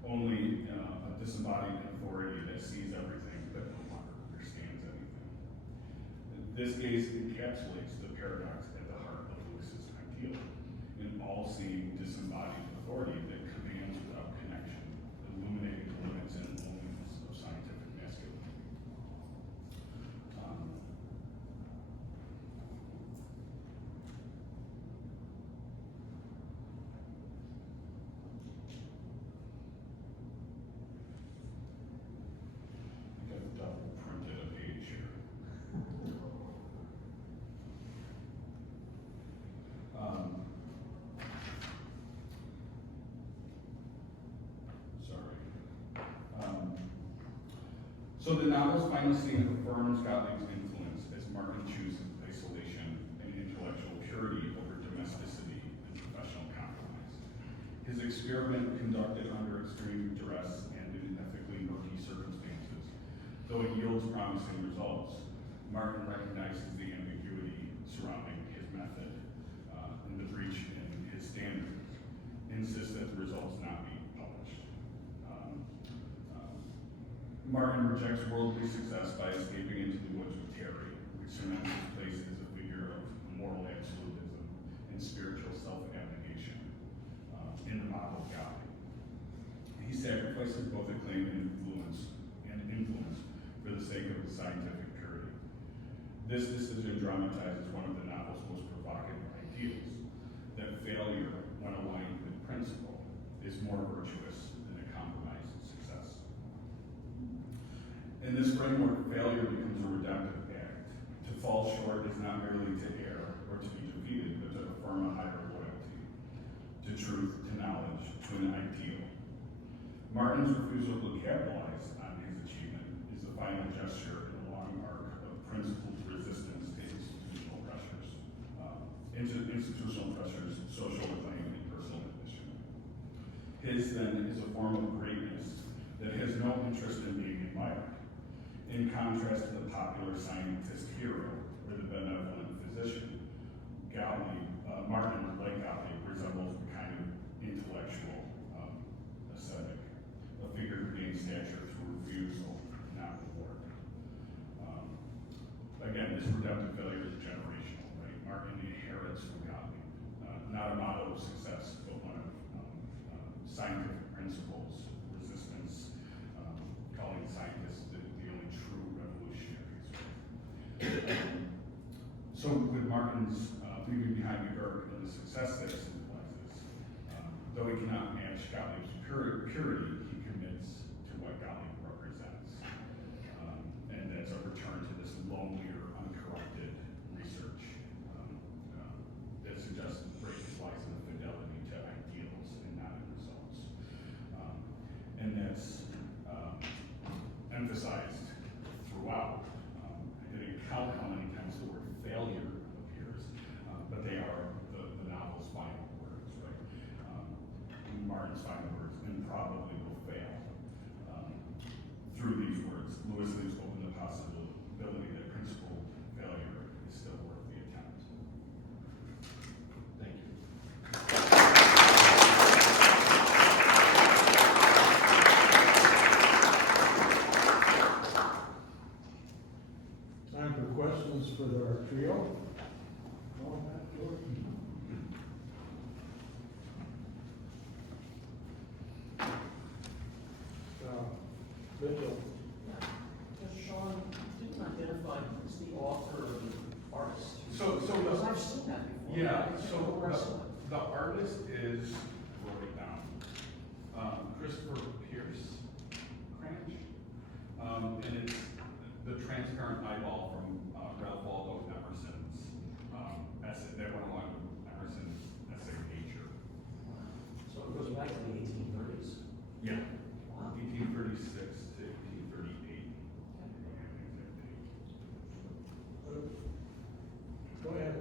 only a disembodied authority that sees everything but no longer understands anything. This gaze encapsulates the paradox at the heart of Lewis's ideal, an all-seeing disembodied authority that commands without connection, illuminating the limits and loneliness of scientific masculinity. I've double printed a page here. So the novel's final scene affirms Gottlieb's influence as Martin chooses isolation and intellectual purity over domesticity and professional compromise. His experiment, conducted under extreme duress and in ethically murky circumstances, though it yields promising results, Martin recognizes the ambiguity surrounding his method and the breach in his standards, insists that the results not be published. Martin rejects worldly success by escaping into the woods with Parry, which cements his place as a figure of moral absolutism and spiritual self-abnegation in the model of God. He sacrifices both acclaim and influence for the sake of the scientific purity. This decision dramatizes one of the novel's most provocative ideals, that failure, when aligned with principle, is more virtuous than a compromised success. In this framework, failure becomes a redemptive act. To fall short is not merely to err or to be defeated, but to affirm a higher loyalty, to truth, to knowledge, to an ideal. Martin's refusal to capitalize on his achievement is the final gesture in a long arc of principled resistance to institutional pressures, social acclaim, and personal ambition. His, then, is a form of greatness that has no interest in being admired. In contrast to the popular scientist hero or the benevolent physician, Martin, like Gottlieb, resembles the kind of intellectual ascetic, a figure who gains stature through refusal, not reward. Again, this redemptive failure is generational, right? Martin inherits from Gottlieb, not a model of success, but one of scientific principles, resistance, calling scientists the only true revolutionaries. So with Martin's leaving behind the Girk and the success that it symbolizes, though he cannot match Gottlieb's purity, he commits to what Gottlieb represents. And that's a return to this lonelier, uncorrupted research that suggests the greatness lies in the fidelity to ideals and not in results. And that's emphasized throughout. I didn't count how many times the word failure appears, but they are the novel's final words, right? Martin's final words, and probably will fail. Through these words, Lewis leaves open the possibility that principled failure is still worth the attempt. Thank you. Time for questions for our trio. Mitchell. Shaun, didn't identify who's the author of the artist seen that before. Yeah, I so can't remember where I saw it. the artist is, wrote it down, Christopher Pierce Cranch. And it's the transparent eyeball from Ralph Waldo Emerson's essay, that went along with Emerson's essay Nature. So it goes back to the 1830s. Yeah. Wow. 1836 to 1838. Go ahead.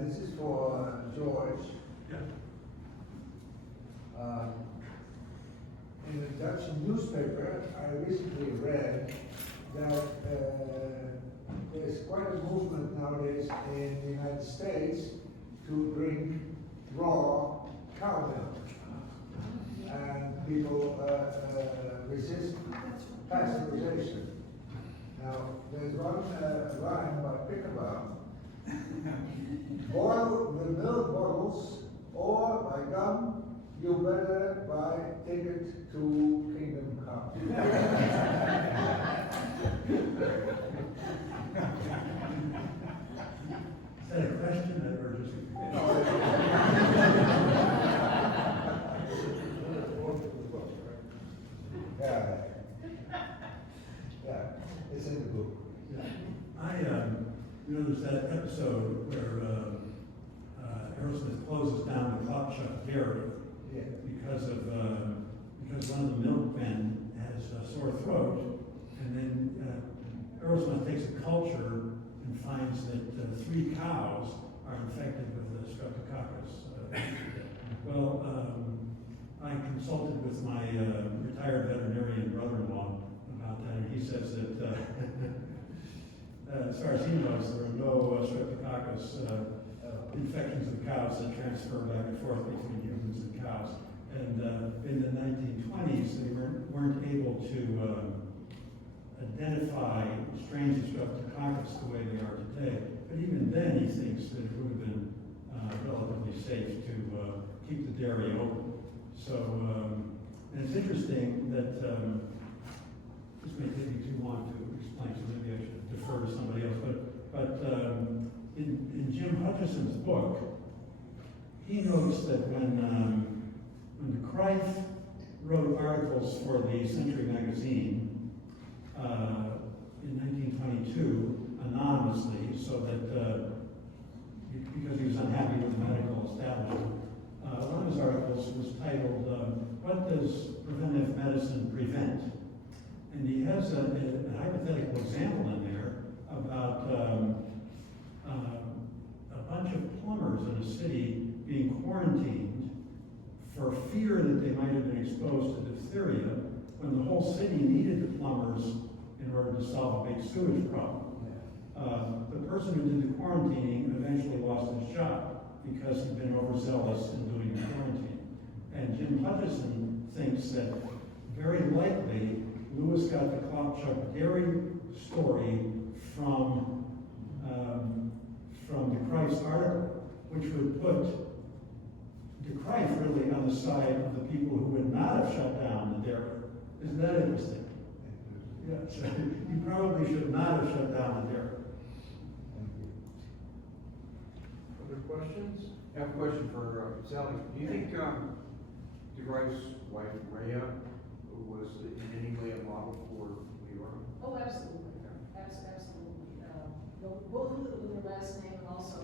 This is for George. Yeah. In the Dutch newspaper, I recently read that there's quite a movement nowadays in the United States to drink raw cow milk. And people resist pasteurization. Now, there's one line by Pickerbaugh. Boil the milk bottles, or by gum, you better buy ticket to Kingdom Come. Is that a question or just Yeah. Yeah, it's in the book. Yeah. You know, there's that episode where Arrowsmith closes down the clock shop dairy Yeah. because one of the milkmen has a sore throat, and then Arrowsmith takes a culture and finds that 3 cows are infected with the streptococcus. I consulted with my retired veterinarian brother-in-law about that, and he says that as far as he knows, there are no streptococcus infections of cows that transfer back and forth between humans and cows. And in the 1920s, they weren't able to identify strains of streptococcus the way they are today. But even then, he thinks that it would have been relatively safe to keep the dairy open. So, and it's interesting that this may take me too long to explain, so maybe I should defer to somebody else. But in Jim Hutchison's book, he notes that when de Kruijf wrote articles for the Century magazine in 1922 anonymously, so that because he was unhappy with the medical establishment, one of his articles was titled, "What Does Preventive Medicine Prevent?" And he has a hypothetical example in there about a bunch of plumbers in a city being quarantined for fear that they might have been exposed to diphtheria when the whole city needed the plumbers in order to solve a big sewage problem. The person who did the quarantining eventually lost his job because he'd been overzealous in doing the quarantine. And Jim Hutchison thinks that very likely Lewis got the clock shop dairy story from de Kruijf's article, which would put de Kruijf really on the side of the people who would not have shut down the dairy. Isn't that interesting? Yeah, so you probably should not have shut down the dairy. Other questions? I have a question for Sally. Do you think de Kruijf's wife, Rhea, was in any way a model for Leora? Oh, absolutely, absolutely. Both with her last name and also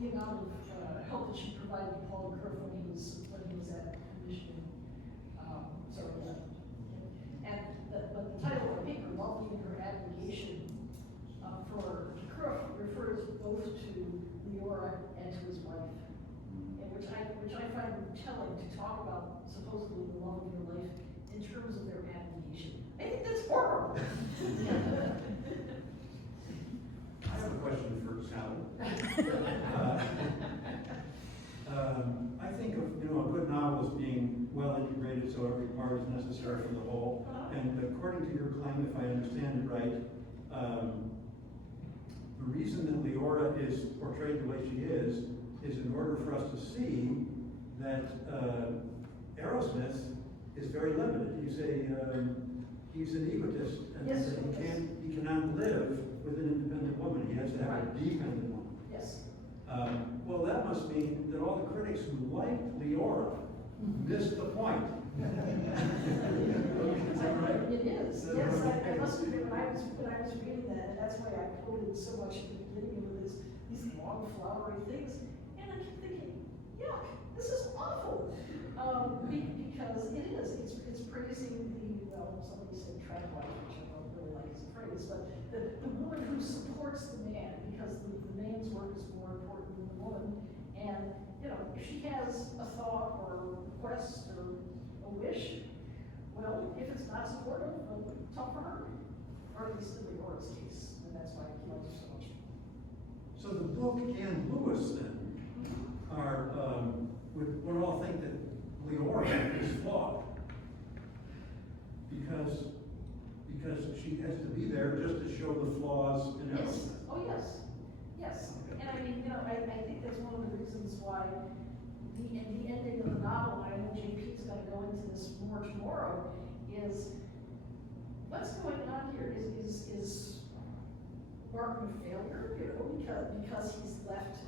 the amount of help that she provided Paul Kerr when he was at commissioning. But the title of the paper, Love Leaving Her Abnegation, for Kerr refers both to Leora and to his wife, and which I find telling to talk about supposedly the love of your life in terms of their abnegation. I think that's horrible. I have a question for Sally. I think of a good novel as being well integrated, so every part is necessary for the whole. And according to your claim, if I understand it right, the reason that Leora is portrayed the way she is in order for us to see that Arrowsmith is very limited. You say he's an egotist, and Yes, he cannot live with an independent woman. He has to have a dependent woman. Yes. Well, that must mean that all the critics who like Leora missed the point. Is that right? It is, Is that yes, right? I must admit, when I was reading that, and that's why I quoted so much at the beginning of this, these long flowery things, and I kept thinking, yuck, this is awful. Because it is, it's praising the, well, somebody said trad wife, which I don't really like as a phrase, but the woman who supports the man, because the man's work is more important than the woman, and, you know, if she has a thought or a request or a wish, well, if it's not supportive, well, tough for her, or at least in Leora's case, and that's why he loves her so much. So the book and Lewis then are, would all think that Leora is flawed. Because she has to be there just to show the flaws in Yes, Arrowsmith. oh, yes, yes, and I mean, you know, I think that's one of the reasons why the ending of the novel, and I know JP's gonna go into this more tomorrow, is what's going on here? Is Martin a failure, you know, because he's left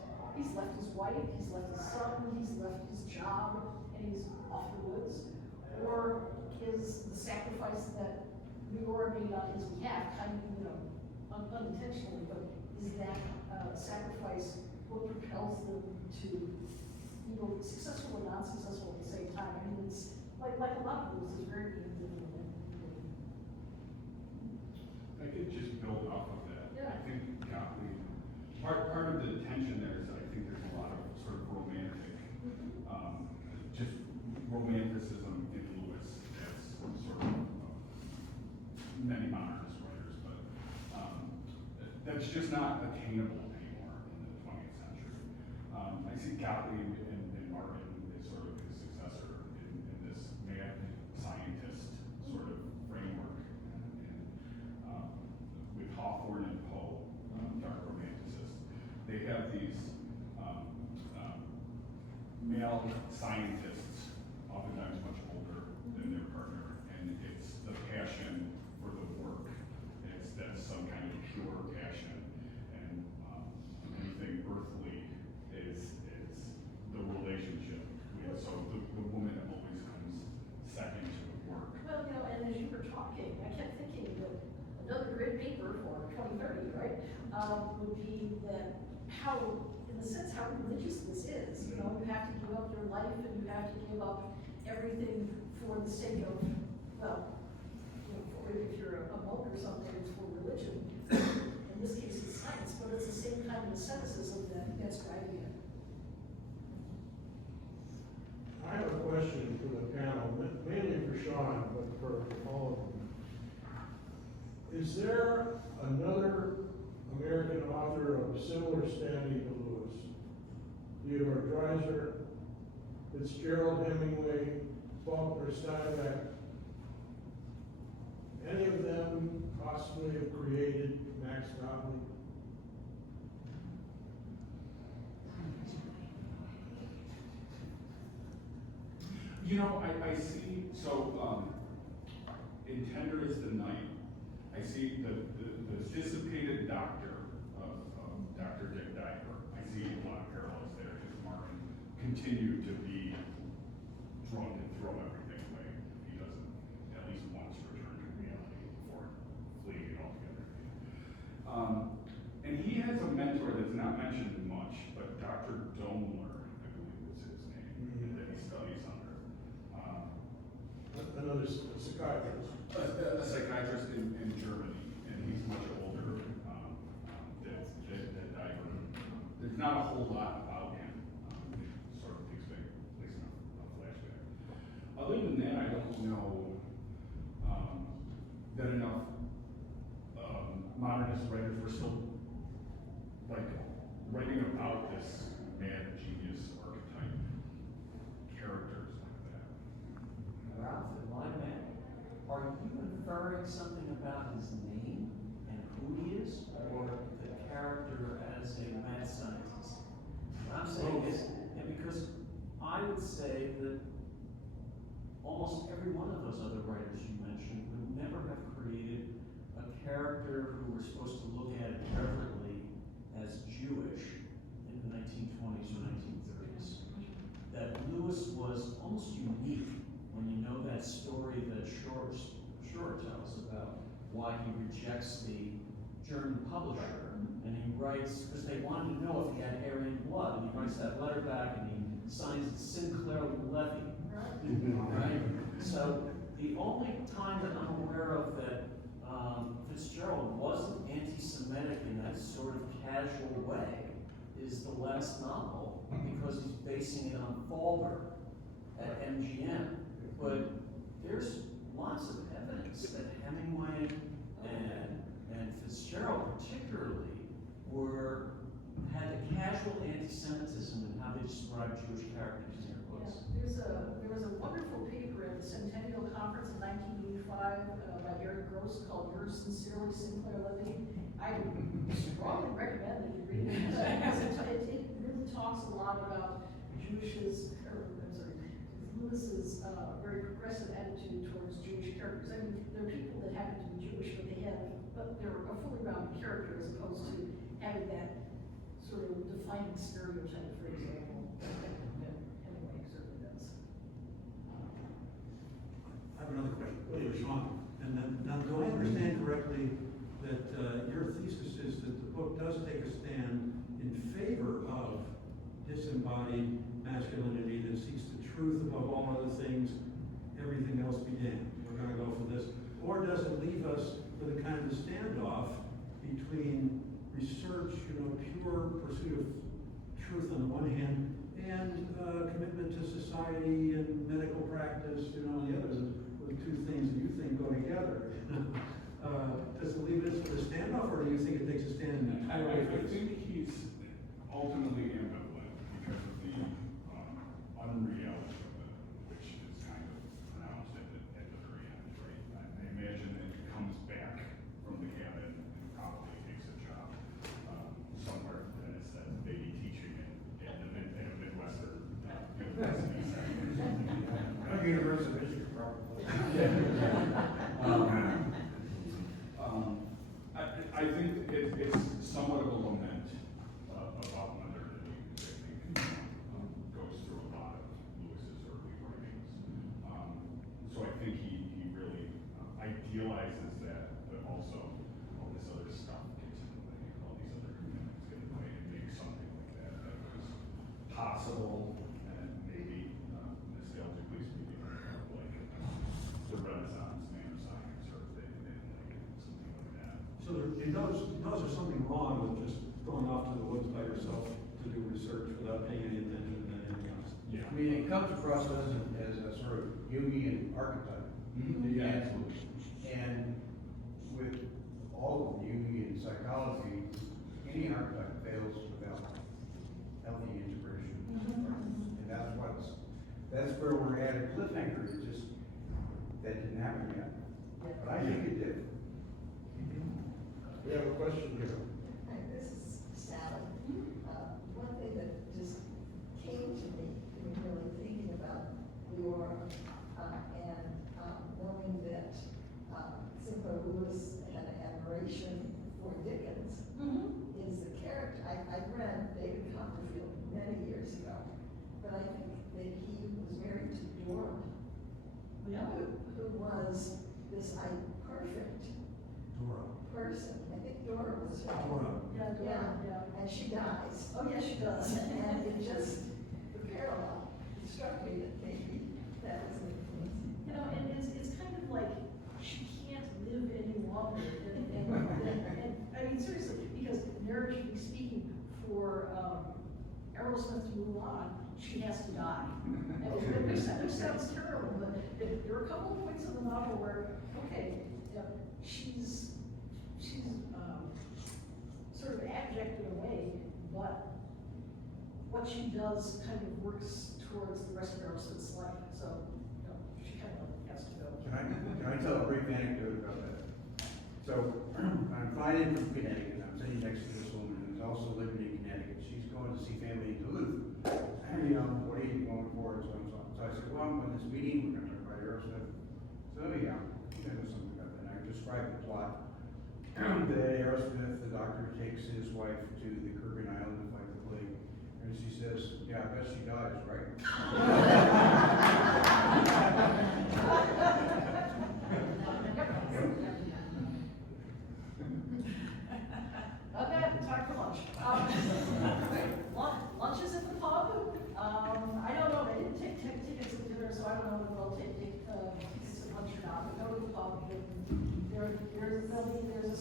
his wife, he's left his son, he's left his job, and he's off the woods? Or is the sacrifice that Leora made on his behalf, kind of, you know, unintentionally, but is that sacrifice what propels them to, you know, successful and non-successful at the same time? I mean, it's like a lot of those is very individual. I could just build off of that. Yeah. I think part of the tension there is I think there's a lot of sort of romantic, just romanticism in Lewis as sort of many modernist writers, but that's just not attainable anymore in the 20th century. I see Gottlieb and Martin as sort of his successor in this mad scientist sort of framework, and with Hawthorne and Poe, dark romanticists, they have these male scientists, oftentimes much older than their partner, and it's the passion for the work. That's some kind of pure passion, and anything earthly is the relationship. So the woman always comes second to the work. Well, you know, and as you were talking, I kept thinking that another great paper for 2030, right, would be that how, in the sense, how religious this is. You know, you have to give up your life and you have to give up everything for the sake of, well, you know, if you're a monk or something, it's for religion. In this case, it's science, but it's the same kind of asceticism that's driving it. I have a question for the panel, mainly for Shaun, but for all of them. Is there another American author of similar standing to Lewis? Theodore Dreiser, Fitzgerald, Hemingway, Faulkner, Steinbeck? Any of them possibly have created Max Gottlieb? You know, I see, so, in Tender is the Night, I see the dissipated doctor of Dr. Dick Diver. I see a lot of parallels there, because Martin continued to be drunk and throw everything away. He doesn't at least once return to reality before fleeing it altogether. And he has a mentor that's not mentioned much, but Dr. Domler, I believe is his name, that he studies under. Another psychiatrist. A psychiatrist in Germany, and he's much older than Diver. There's not a whole lot about him. It sort of takes place in a flashback. Other than that, I don't know that enough modernist writers were still like writing about this mad genius archetype characters like that. Ralph, if I may, are you inferring something about his name and who he is, or the character as a mad scientist? What I'm saying is, and because I would say that almost every one of us those other writers you mentioned would never have created a character who we're supposed to look at carefully as Jewish in the 1920s or 1930s. That Lewis was almost unique when you know that story that Shaun tells about why he rejects the German publisher, and he writes, because they wanted to know if he had Aryan blood, and he writes that letter back and he signs it Sinclair Levy. Right? So the only time that I'm aware of that Fitzgerald wasn't anti-Semitic in that sort of casual way is the last novel, because he's basing it on Falder at MGM. But there's lots of evidence that Hemingway and Fitzgerald particularly had a casual anti-Semitism in how they describe Jewish characters in their books. There was a wonderful paper at the Centennial Conference in 1985 by Eric Gross called Yours Sincerely, Sinclair Levy. I strongly recommend that you read it, because it really talks a lot about Lewis's very progressive attitude towards Jewish characters. I mean, there are people that happen to be Jewish, but they're a fully rounded character as opposed to having that sort of defining stereotype, for example, that Hemingway certainly does. I have another question for Shaun. And then, now, do I understand correctly that your thesis is that the book does take a stand in favor of disembodied masculinity that seeks the truth above all other things, everything else be damned? We're going to go for this. Or does it leave us with a kind of a standoff between research, pure pursuit of truth on the one hand, and commitment to society and medical practice, on the other, the two things that you think go together? Does it leave us with a standoff, or do you think it takes a stand? I think he's ultimately ambivalent because of the unreality of it, which is kind of pronounced at the very end, right? I imagine that it comes back from the cabin and probably takes a job somewhere, and it's that baby teaching in a Midwestern university setting or something. University of Michigan, probably. I think it's somewhat of a lament about modernity that I think goes through a lot of Lewis's early writings. So I think he really idealizes that, but also all this other stuff gets in the way, all these other commitments get in the way, and makes something like that was possible and maybe nostalgically speaking, like the Renaissance man of science or something like that. So he knows there's something wrong with just going off to the woods by yourself to do research without paying any attention to anything else. Yeah. I mean, it comes across as a sort of Jungian archetype. Yeah, And- absolutely. And with all of Jungian psychology, any archetype fails without healthy integration. And that's where we're at cliffhanger. It's just, that didn't happen yet. But I think it did. We have a question here. Hi, this is Sally. One thing that just came to me, really thinking about Leora, and knowing that Sinclair Lewis had an admiration for Dickens, is the character. I read David Copperfield many years ago, but I think that he was married to Dora, who was this perfect Dora. person. I think Dora was her name. Dora. Yeah. And she dies. Oh, yes, she does. And it just, the parallel, it struck me that maybe that was an influence. And it's kind of like she can't live any longer. And I mean, seriously, because narratively speaking, for Arrowsmith to move on, she has to die. And which sounds terrible, but there are a couple of points in the novel where, okay, she's sort of abject in a way, but what she does kind of works towards the rest of Arrowsmith's life. So, she kind of has to go. Can I tell a brief anecdote about that? So, I'm flying in from Connecticut, I'm sitting next to this woman who's also living in Connecticut. She's going to see family in Duluth. And, what are you going for, and so on and so on. So I said, well, I'm going to this meeting, we're going to talk about Arrowsmith. So doctor takes his wife to the Caribbean island to fight the plague, and she says, yeah, I bet she dies, right? Okay, time for lunch. Lunches at the pub, I don't know, they didn't take tickets to dinner, so I don't know if they'll take tickets to lunch or not, but go to the pub. There's a